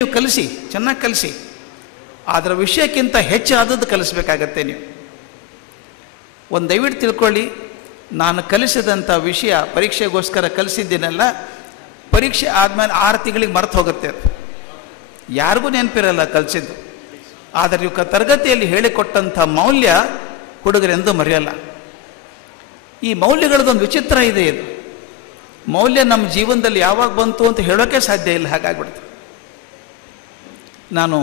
ನೀವು ಕಲಿಸಿ, ಚೆನ್ನಾಗಿ ಕಲಿಸಿ. ಅದರ ವಿಷಯಕ್ಕಿಂತ ಹೆಚ್ಚು ಆದದ್ದು ಕಲಿಸ್ಬೇಕಾಗತ್ತೆ ನೀವು. ಒಂದು ದಯವಿಟ್ಟು ತಿಳ್ಕೊಳ್ಳಿ, ನಾನು ಕಲಿಸಿದಂಥ ವಿಷಯ ಪರೀಕ್ಷೆಗೋಸ್ಕರ ಕಲಿಸಿದ್ದೀನಲ್ಲ, ಪರೀಕ್ಷೆ ಆದಮೇಲೆ 6 ತಿಂಗಳಿಗೆ ಮರೆತು ಹೋಗುತ್ತೆ. ಅದು ಯಾರಿಗೂ ನೆನಪಿರಲ್ಲ ಕಲಿಸಿದ್ದು. ಆದರೆ ನೀವು ತರಗತಿಯಲ್ಲಿ ಹೇಳಿಕೊಟ್ಟಂಥ ಮೌಲ್ಯ ಹುಡುಗರೆಂದು ಮರೆಯಲ್ಲ. ಈ ಮೌಲ್ಯಗಳದೊಂದು ವಿಚಿತ್ರ ಇದೆ. ಇದು ಮೌಲ್ಯ ನಮ್ಮ ಜೀವನದಲ್ಲಿ ಯಾವಾಗ ಬಂತು ಅಂತ ಹೇಳೋಕ್ಕೆ ಸಾಧ್ಯ ಇಲ್ಲ, ಹಾಗಾಗ್ಬಿಡ್ತು. ನಾನು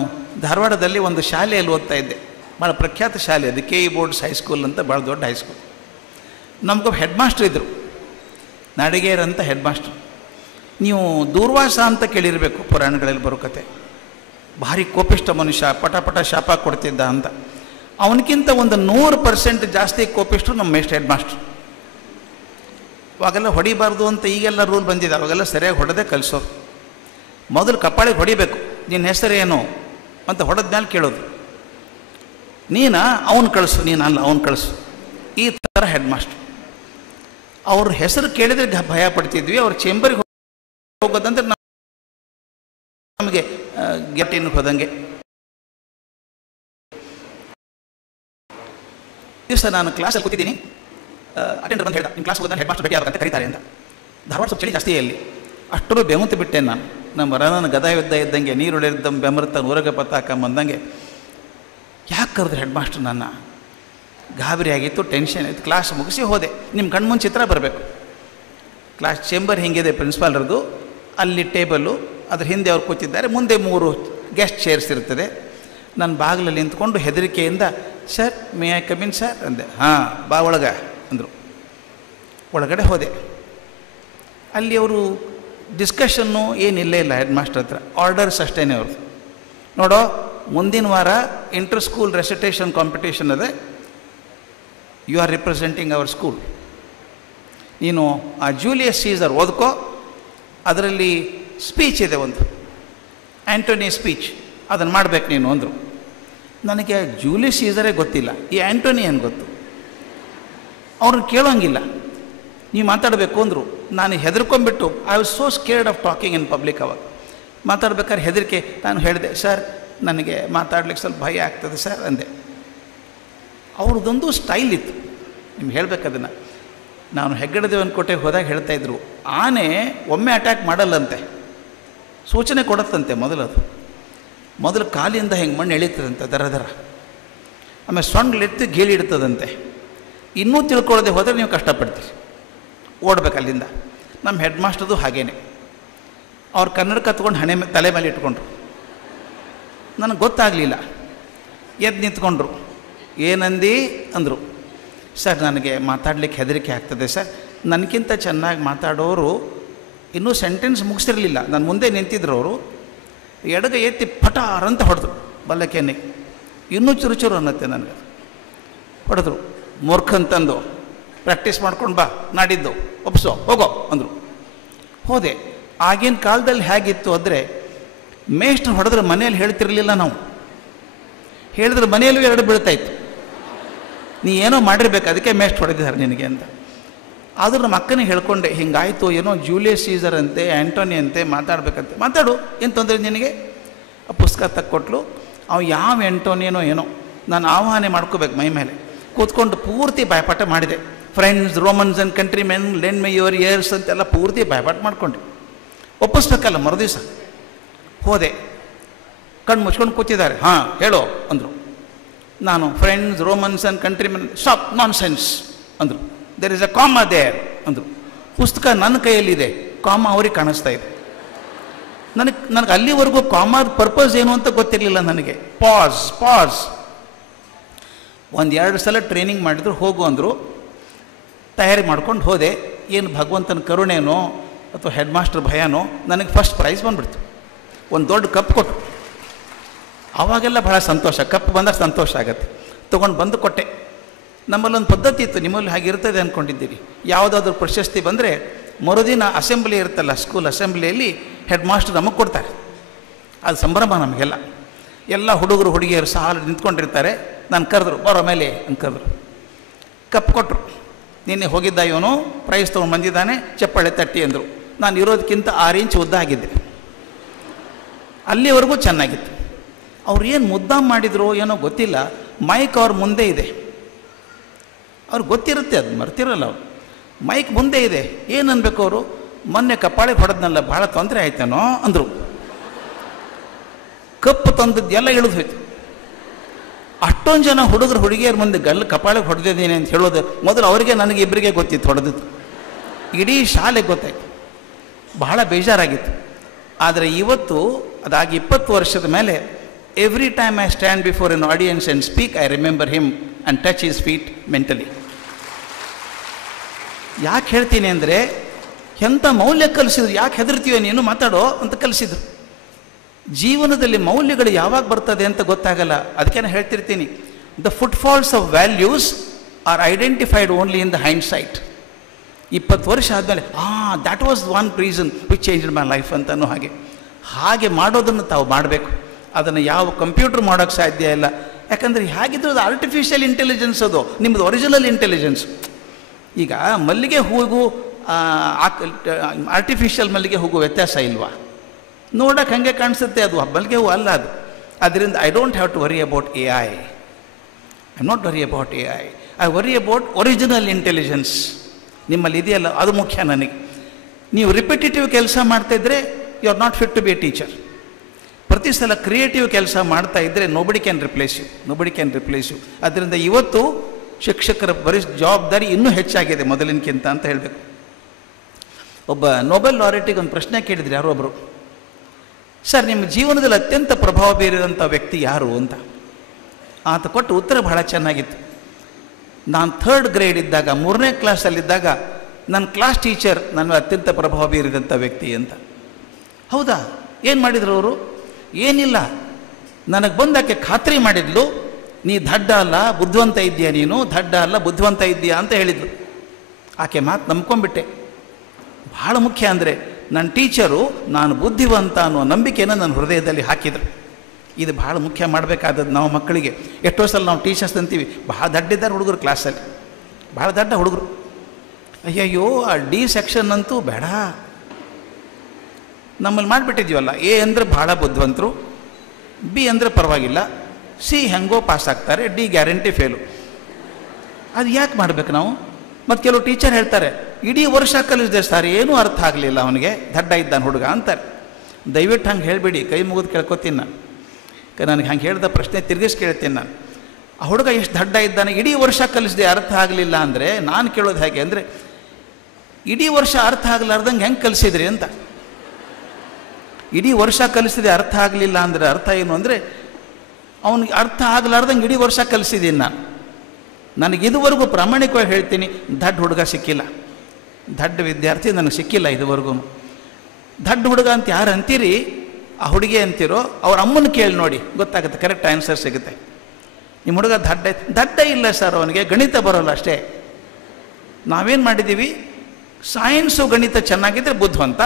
ಧಾರವಾಡದಲ್ಲಿ ಒಂದು ಶಾಲೆಯಲ್ಲಿ ಓದ್ತಾ ಇದ್ದೆ, ಭಾಳ ಪ್ರಖ್ಯಾತ ಶಾಲೆ ಅದು, KE ಬೋರ್ಡ್ಸ್ ಹೈಸ್ಕೂಲ್ ಅಂತ, ಭಾಳ ದೊಡ್ಡ ಹೈಸ್ಕೂಲ್. ನಮಗೊಬ್ಬ ಹೆಡ್ ಮಾಸ್ಟರ್ ಇದ್ದರು, ನಾಡಿಗೇರ್ ಅಂತ ಹೆಡ್ ಮಾಸ್ಟರ್. ನೀವು ದೂರ್ವಾಸ ಅಂತ ಕೇಳಿರಬೇಕು, ಪುರಾಣಗಳಲ್ಲಿ ಬರೋ ಕತೆ. ಭಾರಿ ಕೋಪಿಷ್ಟ ಮನುಷ್ಯ, ಪಟ ಪಟ ಶಾಪ ಕೊಡ್ತಿದ್ದ ಅಂತ. ಅವನಕ್ಕಿಂತ ಒಂದು 100% ಜಾಸ್ತಿ ಕೋಪಿಷ್ಟರು ನಮ್ಮ ಹೆಡ್ ಮಾಸ್ಟರ್. ಅವಾಗೆಲ್ಲ ಹೊಡಿಬಾರ್ದು ಅಂತ ಈಗೆಲ್ಲ ರೂಲ್ ಬಂದಿದೆ, ಅವಾಗೆಲ್ಲ ಸರಿಯಾಗಿ ಹೊಡೆದೇ ಕಲಿಸೋರು. ಮೊದಲು ಕಪಾಳಿಗೆ ಹೊಡಿಬೇಕು, ನಿನ್ನ ಹೆಸರೇನು ಅಂತ ಹೊಡೆದ್ಮೇಲೆ ಕೇಳೋದು. ನೀನು ಅವನು ಕಳಿಸು, ನೀನು ಅಲ್ಲ ಅವನು ಕಳಿಸು, ಈ ಥರ ಹೆಡ್ ಮಾಸ್ಟರ್. ಅವ್ರ ಹೆಸರು ಕೇಳಿದ್ರೆ ಭಯ ಪಡ್ತಿದ್ವಿ. ಅವ್ರ ಚೇಂಬರ್ಗೆ ಹೋಗೋದಂದ್ರೆ ನಮಗೆ ಗೆಟಿನ್ ಹೋದಂಗೆ. ದಿವಸ ನಾನು ಕ್ಲಾಸಲ್ಲಿ ಕೂತಿದ್ದೀನಿ, ಅಟೆಂಡರ್ ಬಂದು ಹೇಳ್ದ, ನಿಮ್ಮ ಕ್ಲಾಸ್ ಹೋದ ಹೆಡ್ ಮಾಸ್ಟರ್ ಭೇಟಿ ಆಗಬೇಕಂತ ಕರೀತಾರೆ ಅಂತ. ಧಾರವಾಡ ಸ್ವಲ್ಪ ಚಳಿ ಜಾಸ್ತಿ ಅಲ್ಲಿ, ಅಷ್ಟರೂ ಬೆಮುತ್ತು ಬಿಟ್ಟೆ ನಾನು. ನಮ್ಮ ರಣನ ಗದಾ ಯುದ್ಧ ಇದ್ದಂಗೆ, ನೀರುಳಿದ್ದ ಬೆಮರ್ತ ನೂರಗ ಪತಾಕ ಬಂದಂಗೆ. ಯಾಕೆ ಕರೆದ್ರು ಹೆಡ್ ಮಾಸ್ಟರ್? ನನ್ನ ಗಾಬರಿ ಆಗಿತ್ತು, ಟೆನ್ಷನ್ ಆಯಿತು. ಕ್ಲಾಸ್ ಮುಗಿಸಿ ಹೋದೆ. ನಿಮ್ಮ ಕಣ್ಮುಂದೆ ಚಿತ್ರ ಬರಬೇಕು. ಕ್ಲಾಸ್ ಚೇಂಬರ್ ಹಿಂಗಿದೆ ಪ್ರಿನ್ಸಿಪಾಲರದು, ಅಲ್ಲಿ ಟೇಬಲ್ಲು, ಅದ್ರ ಹಿಂದೆ ಅವ್ರು ಕೂತಿದ್ದಾರೆ, ಮುಂದೆ 3 ಗೆಸ್ಟ್ ಚೇರ್ಸ್ ಇರ್ತದೆ. ನನ್ನ ಬಾಗಿಲಲ್ಲಿ ನಿಂತ್ಕೊಂಡು ಹೆದರಿಕೆಯಿಂದ, sir may I come in sir ಅಂದೆ. ಹಾಂ ಬಾ ಒಳಗೆ ಅಂದರು. ಒಳಗಡೆ ಹೋದೆ. ಅಲ್ಲಿ ಅವರು ಡಿಸ್ಕಷನ್ನು ಏನಿಲ್ಲೇ ಇಲ್ಲ ಹೆಡ್ ಮಾಸ್ಟರ್ ಹತ್ರ, ಆರ್ಡರ್ಸ್ ಅಷ್ಟೇ ಅವ್ರದ್ದು. ನೋಡೋ, ಮುಂದಿನ ವಾರ ಇಂಟರ್ ಸ್ಕೂಲ್ ರೆಸಿಟೇಷನ್ ಕಾಂಪಿಟೇಷನ್ ಅದೇ, you are representing our school. ನೀನು ಆ ಜೂಲಿಯಸ್ ಸೀಸರ್ ಓದ್ಕೋ, ಅದರಲ್ಲಿ ಸ್ಪೀಚ್ ಇದೆ ಒಂದು, ಆ್ಯಂಟೋನಿ ಸ್ಪೀಚ್, ಅದನ್ನು ಮಾಡಬೇಕು ನೀನು ಅಂದರು. ನನಗೆ ಜೂಲಿಯಸ್ ಸೀಸರೇ ಗೊತ್ತಿಲ್ಲ, ಈ ಆ್ಯಂಟೋನಿ ಏನು ಗೊತ್ತು? ಅವ್ರನ್ನ ಕೇಳೋಂಗಿಲ್ಲ, ನೀವು ಮಾತಾಡಬೇಕು ಅಂದರು. ನಾನು ಹೆದರ್ಕೊಂಡ್ಬಿಟ್ಟು, I was so scared of talking in public. ಅವಾಗ ಮಾತಾಡ್ಬೇಕಾದ್ರೆ ಹೆದರಿಕೆ. ನಾನು ಹೇಳಿದೆ, ಸರ್ ನನಗೆ ಮಾತಾಡ್ಲಿಕ್ಕೆ ಸ್ವಲ್ಪ ಭಯ ಆಗ್ತದೆ ಸರ್ ಅಂದೆ. ಅವ್ರದ್ದೊಂದು ಸ್ಟೈಲ್ ಇತ್ತು, ನಿಮ್ಗೆ ಹೇಳ್ಬೇಕದನ್ನು. ನಾನು ಹೆಗ್ಗಡದೇವನ ಕೋಟೆಗೆ ಹೋದಾಗ ಹೇಳ್ತಾಯಿದ್ರು, ಆನೆ ಒಮ್ಮೆ ಅಟ್ಯಾಕ್ ಮಾಡಲ್ಲಂತೆ, ಸೂಚನೆ ಕೊಡುತ್ತಂತೆ. ಮೊದಲು ಕಾಲಿಂದ ಹೆಂಗೆ ಮಣ್ಣು ಎಳೀತದಂತೆ ದರ ದರ, ಆಮೇಲೆ ಸೊಂಡ್ಲೆತ್ತಿ ಗೇಳಿಡ್ತದಂತೆ. ಇನ್ನೂ ತಿಳ್ಕೊಳ್ಳೋದೆ ಹೋದರೆ ನೀವು ಕಷ್ಟಪಡ್ತೀರಿ, ಓಡ್ಬೇಕು ಅಲ್ಲಿಂದ. ನಮ್ಮ ಹೆಡ್ ಮಾಸ್ಟರ್ದು ಹಾಗೇನೆ. ಅವ್ರು ಕನ್ನಡಕ ತೊಗೊಂಡು ತಲೆ ಮೇಲೆ ಇಟ್ಕೊಂಡ್ರು. ನನಗೆ ಗೊತ್ತಾಗಲಿಲ್ಲ. ಎದ್ದು ನಿಂತ್ಕೊಂಡ್ರು. ಏನಂದು ಅಂದರು. ಸರ್ ನನಗೆ ಮಾತಾಡಲಿಕ್ಕೆ ಹೆದರಿಕೆ ಆಗ್ತದೆ ಸರ್. ನನಗಿಂತ ಚೆನ್ನಾಗಿ ಮಾತಾಡೋರು ಇನ್ನೂ ಸೆಂಟೆನ್ಸ್ ಮುಗಿಸಿರಲಿಲ್ಲ, ನನ್ನ ಮುಂದೆ ನಿಂತಿದ್ರು. ಅವರು ಎಡಗ ಎತ್ತಿ ಪಟಾರ್ ಅಂತ ಹೊಡೆದ್ರು ಬಲ್ಲಕೆನ್ನಿಗೆ. ಇನ್ನೂ ಚುರುಚುರು ಅನ್ನತ್ತೆ ನನಗೆ. ಹೊಡೆದ್ರು. ಮೂರ್ಖಂತಂದು ಪ್ರಾಕ್ಟೀಸ್ ಮಾಡ್ಕೊಂಡು ಬಾ, ನಾಡಿದ್ದು ಒಪ್ಸೋ ಹೋಗೋ ಅಂದರು. ಹೋದೆ. ಆಗಿನ ಕಾಲದಲ್ಲಿ ಹೇಗಿತ್ತು ಅಂದರೆ, ಮೇಷ್ಟ್ರು ಹೊಡೆದ್ರೆ ಮನೆಯಲ್ಲಿ ಹೇಳ್ತಿರಲಿಲ್ಲ ನಾವು, ಹೇಳಿದ್ರೆ ಮನೆಯಲ್ಲೂ 2 ಬೀಳ್ತಾಯಿತ್ತು. ನೀ ಏನೋ ಮಾಡಿರ್ಬೇಕು, ಅದಕ್ಕೆ ಮೇಷ್ಟ್ರು ಹೊಡೆದಿದ್ದಾರೆ ನಿನಗೆ ಅಂತ. ಆದರೂ ನಮ್ಮ ಅಕ್ಕನಿಗೆ ಹೇಳ್ಕೊಂಡೆ, ಹಿಂಗಾಯಿತು, ಏನೋ ಜೂಲಿಯಸ್ ಸೀಸರ್ ಅಂತೆ, ಆ್ಯಂಟೋನಿ ಅಂತೆ, ಮಾತಾಡ್ಬೇಕಂತೆ. ಮಾತಾಡು, ಏನು ತೊಂದರೆ ನಿನಗೆ? ಆ ಪುಸ್ತಕ ತಕ್ಕೊಟ್ಲು. ಅವ ಯಾವ ಆ್ಯಂಟೋನಿಯನೋ ಏನೋ, ನಾನು ಆಹ್ವಾನ ಮಾಡ್ಕೋಬೇಕು ಮೈ ಮೇಲೆ ಕೂತ್ಕೊಂಡು ಪೂರ್ತಿ ಬಾಯ್ಪಾಠ ಮಾಡಿದೆ. Friends, Romans and country men, lend my your years ಅಂತೆಲ್ಲ ಪೂರ್ತಿ ಬಾಯ್ಪಾಠ ಮಾಡ್ಕೊಂಡೆ. ಒಪ್ಪಿಸ್ಬೇಕಲ್ಲ ಮರುದಿವಸ. ಹೋದೆ. ಕಣ್ಣು ಮುಚ್ಕೊಂಡು ಕೂತಿದ್ದಾರೆ. ಹಾಂ ಹೇಳೋ ಅಂದರು. ನಾನು friends, Romans and country men, stop non sense ಅಂದರು. ದೇರ್ ಇಸ್ ಅ ಕಾಮ ದೇರ್ ಅಂದರು. ಪುಸ್ತಕ ನನ್ನ ಕೈಯಲ್ಲಿದೆ, ಕಾಮ ಅವ್ರಿಗೆ ಕಾಣಿಸ್ತಾ ಇದೆ. ನನಗೆ ಅಲ್ಲಿವರೆಗೂ ಕಾಮದ ಪರ್ಪಸ್ ಏನು ಅಂತ ಗೊತ್ತಿರಲಿಲ್ಲ ನನಗೆ. ಪಾಸ್ 1-2 ಸಲ ಟ್ರೈನಿಂಗ್ ಮಾಡಿದ್ರು. ಹೋಗು ಅಂದರು. ತಯಾರಿ ಮಾಡ್ಕೊಂಡು ಹೋದೆ. ಏನು ಭಗವಂತನ ಕರುಣೆನೋ ಅಥವಾ ಹೆಡ್ ಮಾಸ್ಟರ್ ಭಯನೋ, ನನಗೆ ಫಸ್ಟ್ ಪ್ರೈಸ್ ಬಂದುಬಿಡ್ತು. ಒಂದು ದೊಡ್ಡ ಕಪ್ ಕೊಟ್ಟರು. ಆವಾಗೆಲ್ಲ ಭಾಳ ಸಂತೋಷ, ಕಪ್ ಬಂದಾಗ ಸಂತೋಷ ಆಗತ್ತೆ. ತೊಗೊಂಡು ಬಂದು ಕೊಟ್ಟೆ. ನಮ್ಮಲ್ಲೊಂದು ಪದ್ಧತಿ ಇತ್ತು, ನಿಮ್ಮಲ್ಲಿ ಹಾಗಿರ್ತದೆ ಅಂದ್ಕೊಂಡಿದ್ದೀರಿ. ಯಾವುದಾದ್ರೂ ಪ್ರಶಸ್ತಿ ಬಂದರೆ ಮರುದಿನ ಅಸೆಂಬ್ಲಿ ಇರುತ್ತಲ್ಲ, ಸ್ಕೂಲ್ ಅಸೆಂಬ್ಲಿಯಲ್ಲಿ ಹೆಡ್ ಮಾಸ್ಟರ್ ನಮಗೆ ಕೊಡ್ತಾರೆ. ಅದು ಸಂಭ್ರಮ ನಮಗೆಲ್ಲ. ಎಲ್ಲ ಹುಡುಗರು ಹುಡುಗಿಯರು ಸಾಲು ನಿಂತ್ಕೊಂಡಿರ್ತಾರೆ. ನಾನು ಕರೆದ್ರು, ಬರೋ ಮೇಲೆ ಅಂತ ಕರೆದ್ರು. ಕಪ್ ಕೊಟ್ಟರು. ನಿನ್ನೆ ಹೋಗಿದ್ದ ಇವನು, ಪ್ರೈಸ್ ತೊಗೊಂಡು ಬಂದಿದ್ದಾನೆ, ಚಪ್ಪಾಳೆ ತಟ್ಟಿ ಅಂದರು. ನಾನು ಇರೋದಕ್ಕಿಂತ 6 ಇಂಚ್ ಉದ್ದ ಆಗಿದ್ದೆ. ಅಲ್ಲಿವರೆಗೂ ಚೆನ್ನಾಗಿತ್ತು. ಅವ್ರು ಏನು ಮುದ್ದಾಮ್ ಮಾಡಿದ್ರು ಏನೋ ಗೊತ್ತಿಲ್ಲ, ಮೈಕ್ ಅವ್ರ ಮುಂದೆ ಇದೆ, ಅವ್ರಿಗೆ ಗೊತ್ತಿರುತ್ತೆ, ಅದು ಮರ್ತಿರಲ್ಲ ಅವ್ರು. ಮೈಕ್ ಮುಂದೆ ಇದೆ, ಏನು ಅನ್ಬೇಕು ಅವರು? ಮೊನ್ನೆ ಕಪ್ಪಾಳಿಗೆ ಹೊಡೆದ್ನಲ್ಲ, ಭಾಳ ತೊಂದರೆ ಆಯ್ತೇನೋ ಅಂದರು. ಕಪ್ಪು ತಂದದ್ದು ಎಲ್ಲ ಇಳಿದು ಹೋಯ್ತು. ಅಷ್ಟೊಂದು ಜನ ಹುಡುಗರು ಹುಡುಗಿಯರ ಮುಂದೆ ಕಪಾಳಿಗೆ ಹೊಡೆದಿದ್ದೀನಿ ಅಂತ ಹೇಳೋದು ಮೊದಲು ಅವರಿಗೆ ನನಗೆ ಇಬ್ಬರಿಗೆ ಗೊತ್ತಿತ್ತು ಹೊಡೆದದ್ದು, ಇಡೀ ಶಾಲೆಗೆ ಗೊತ್ತಾಯ್ತು. ಬಹಳ ಬೇಜಾರಾಗಿತ್ತು. ಆದರೆ ಇವತ್ತು ಅದಾಗಿ 20 ವರ್ಷದ ಮೇಲೆ every time I stand before N audience and speak, I remember him and touch his feet mentally. ಯಾಕೆ ಹೇಳ್ತೀನಿ ಅಂದರೆ, ಎಂಥ ಮೌಲ್ಯ ಕಲಿಸಿದ್ರು. ಯಾಕೆ ಹೆದರ್ತೀವೋ ನೀನು ಮಾತಾಡೋ ಅಂತ ಕಲಿಸಿದ್ರು. ಜೀವನದಲ್ಲಿ ಮೌಲ್ಯಗಳು ಯಾವಾಗ ಬರ್ತದೆ ಅಂತ ಗೊತ್ತಾಗಲ್ಲ. ಅದಕ್ಕೆ ನಾನು ಹೇಳ್ತಿರ್ತೀನಿ, the footfalls of values are identified only in the hindsight. 20 ವರ್ಷ ಆದಮೇಲೆ that was one reason which changed my life ಅಂತನೂ ಹಾಗೆ ಮಾಡೋದನ್ನು ತಾವು ಮಾಡಬೇಕು. ಅದನ್ನು ಯಾವ ಕಂಪ್ಯೂಟರ್ ಮಾಡೋಕ್ಕೆ ಸಾಧ್ಯ ಇಲ್ಲ. ಯಾಕಂದರೆ ಹೇಗಿದ್ರು ಅದು ಆರ್ಟಿಫಿಷಿಯಲ್ ಇಂಟೆಲಿಜೆನ್ಸ್, ಅದು ನಿಮ್ಮದು ಒರಿಜಿನಲ್ ಇಂಟೆಲಿಜೆನ್ಸ್. ಈಗ ಮಲ್ಲಿಗೆ ಹೂವಿಗೂ ಆರ್ಟಿಫಿಷಿಯಲ್ ಮಲ್ಲಿಗೆ ಹೂಗೂ ವ್ಯತ್ಯಾಸ ಇಲ್ವಾ? ನೋಡೋಕೆ ಹಾಗೆ ಕಾಣಿಸುತ್ತೆ, ಅದು ಮಲ್ಲಿಗೆ ಹೂ ಅಲ್ಲ ಅದು. ಅದರಿಂದ I don't have to worry about a I am not worry about a I worry about original intelligence. ನಿಮ್ಮಲ್ಲಿ ಇದೆಯಲ್ಲ, ಅದು ಮುಖ್ಯ ನನಗೆ. ನೀವು ರಿಪಿಟೇಟಿವ್ ಕೆಲಸ ಮಾಡ್ತಾಯಿದ್ರೆ you are not fit to be a teacher. ಪ್ರತಿ ಸಲ ಕ್ರಿಯೇಟಿವ್ ಕೆಲಸ ಮಾಡ್ತಾ ಇದ್ದರೆ ನೋಬಡಿ ಕ್ಯಾನ್ ರಿಪ್ಲೇಸ್ ಯು. ಅದರಿಂದ ಇವತ್ತು ಶಿಕ್ಷಕರ ಜವಾಬ್ದಾರಿ ಇನ್ನೂ ಹೆಚ್ಚಾಗಿದೆ ಮೊದಲಿನಕ್ಕಿಂತ ಅಂತ ಹೇಳಬೇಕು. ಒಬ್ಬ ನೊಬೆಲ್ ಲಾರೆಟಿಗೆ ಒಂದು ಪ್ರಶ್ನೆ ಕೇಳಿದ್ರು ಯಾರೊಬ್ಬರು, ಸರ್ ನಿಮ್ಮ ಜೀವನದಲ್ಲಿ ಅತ್ಯಂತ ಪ್ರಭಾವ ಬೀರಿದಂಥ ವ್ಯಕ್ತಿ ಯಾರು ಅಂತ. ಆತ ಕೊಟ್ಟು ಉತ್ತರ ಬಹಳ ಚೆನ್ನಾಗಿತ್ತು. ನಾನು 3rd ಗ್ರೇಡ್ ಇದ್ದಾಗ, 3ನೇ ಕ್ಲಾಸಲ್ಲಿದ್ದಾಗ ನನ್ನ ಕ್ಲಾಸ್ ಟೀಚರ್ ನನ್ನ ಅತ್ಯಂತ ಪ್ರಭಾವ ಬೀರಿದಂಥ ವ್ಯಕ್ತಿ ಅಂತ. ಹೌದಾ, ಏನು ಮಾಡಿದ್ರು ಅವರು? ಏನಿಲ್ಲ, ನನಗೆ ಬಂದಾಕೆ ಖಾತ್ರಿ ಮಾಡಿದ್ಲು, ನೀ ದಡ್ಡ ಅಲ್ಲ ಬುದ್ಧಿವಂತ ಇದೆಯಾ, ನೀನು ದಡ್ಡ ಅಲ್ಲ ಬುದ್ಧಿವಂತ ಇದೆಯಾ ಅಂತ ಹೇಳಿದ್ಲು. ಆಕೆ ಮಾತು ನಂಬ್ಕೊಂಡ್ಬಿಟ್ಟೆ. ಭಾಳ ಮುಖ್ಯ ಅಂದರೆ ನನ್ನ ಟೀಚರು ನಾನು ಬುದ್ಧಿವಂತ ಅನ್ನೋ ನಂಬಿಕೆಯನ್ನು ನನ್ನ ಹೃದಯದಲ್ಲಿ ಹಾಕಿದರು. ಇದು ಭಾಳ ಮುಖ್ಯ ಮಾಡಬೇಕಾದದ್ದು ನಾವು ಮಕ್ಕಳಿಗೆ. ಎಷ್ಟೋ ಸಲ ನಾವು ಟೀಚರ್ಸ್ ಅಂತೀವಿ, ಭಾಳ ದಡ್ಡಿದ್ದಾರೆ ಹುಡುಗರು ಕ್ಲಾಸಲ್ಲಿ, ಭಾಳ ದಡ್ಡ ಹುಡುಗರು. ಅಯ್ಯಯ್ಯೋ, ಆ ಡಿ ಸೆಕ್ಷನ್ ಅಂತೂ ಬೇಡ. ನಮ್ಮಲ್ಲಿ ಮಾಡಿಬಿಟ್ಟಿದ್ವಲ್ಲ, ಎ ಅಂದರೆ ಭಾಳ ಬುದ್ಧಿವಂತರು, ಬಿ ಅಂದರೆ ಪರವಾಗಿಲ್ಲ, ಸಿ ಹೆಂಗೋ ಪಾಸ್ ಆಗ್ತಾರೆ, ಡಿ ಗ್ಯಾರಂಟಿ ಫೇಲು. ಅದು ಯಾಕೆ ಮಾಡಬೇಕು ನಾವು? ಮತ್ತು ಕೆಲವು ಟೀಚರ್ ಹೇಳ್ತಾರೆ, ಇಡೀ ವರ್ಷ ಕಲಿಸಿದೆ ಸರ್, ಏನೂ ಅರ್ಥ ಆಗಲಿಲ್ಲ ಅವನಿಗೆ, ದಡ್ಡ ಇದ್ದಾನೆ ಹುಡುಗ ಅಂತಾರೆ. ದಯವಿಟ್ಟು ಹಂಗೆ ಹೇಳಬೇಡಿ, ಕೈ ಮುಗಿದು ಕೇಳ್ಕೊತೀನಿ ನಾನು. ನನಗೆ ಹಂಗೆ ಹೇಳಿದ ಪ್ರಶ್ನೆ ತಿರುಗಿಸಿ ಕೇಳ್ತೀನಿ ನಾನು. ಆ ಹುಡುಗ ಎಷ್ಟು ದಡ್ಡ ಇದ್ದಾನೆ, ಇಡೀ ವರ್ಷ ಕಲಿಸಿದೆ ಅರ್ಥ ಆಗಲಿಲ್ಲ ಅಂದರೆ ನಾನು ಕೇಳೋದು ಹೇಗೆ ಅಂದರೆ, ಇಡೀ ವರ್ಷ ಅರ್ಥ ಆಗಲಾರ್ದಂಗೆ ಹೆಂಗೆ ಕಲಿಸಿದ್ರಿ ಅಂತ. ಇಡೀ ವರ್ಷ ಕಲಿಸಿದೆ ಅರ್ಥ ಆಗಲಿಲ್ಲ ಅಂದರೆ ಅರ್ಥ ಏನು ಅಂದರೆ, ಅವನಿಗೆ ಅರ್ಥ ಆಗಲಾರ್ದಂಗೆ ಇಡೀ ವರ್ಷ ಕಲಿಸಿದ್ದೀನಿ ನಾನು. ನನಗಿದುವರೆಗೂ ಪ್ರಾಮಾಣಿಕವಾಗಿ ಹೇಳ್ತೀನಿ, ದಡ್ಡ ಹುಡುಗ ಸಿಕ್ಕಿಲ್ಲ, ದಡ್ಡ ವಿದ್ಯಾರ್ಥಿ ನನಗೆ ಸಿಕ್ಕಿಲ್ಲ ಇದುವರೆಗೂ. ದಡ್ಡ ಹುಡುಗ ಅಂತ ಯಾರು ಅಂತೀರಿ, ಆ ಹುಡುಗಿ ಅಂತೀರೋ ಅವ್ರ ಅಮ್ಮನ ಕೇಳಿ ನೋಡಿ, ಗೊತ್ತಾಗುತ್ತೆ, ಕರೆಕ್ಟ್ ಆನ್ಸರ್ ಸಿಗುತ್ತೆ. ನಿಮ್ಮ ಹುಡುಗ ದಡ್ಡ ಇಲ್ಲ ಸರ್, ಅವನಿಗೆ ಗಣಿತ ಬರೋಲ್ಲ ಅಷ್ಟೇ. ನಾವೇನು ಮಾಡಿದ್ದೀವಿ, ಸೈನ್ಸು ಗಣಿತ ಚೆನ್ನಾಗಿದ್ದರೆ ಬುದ್ಧಿವಂತ,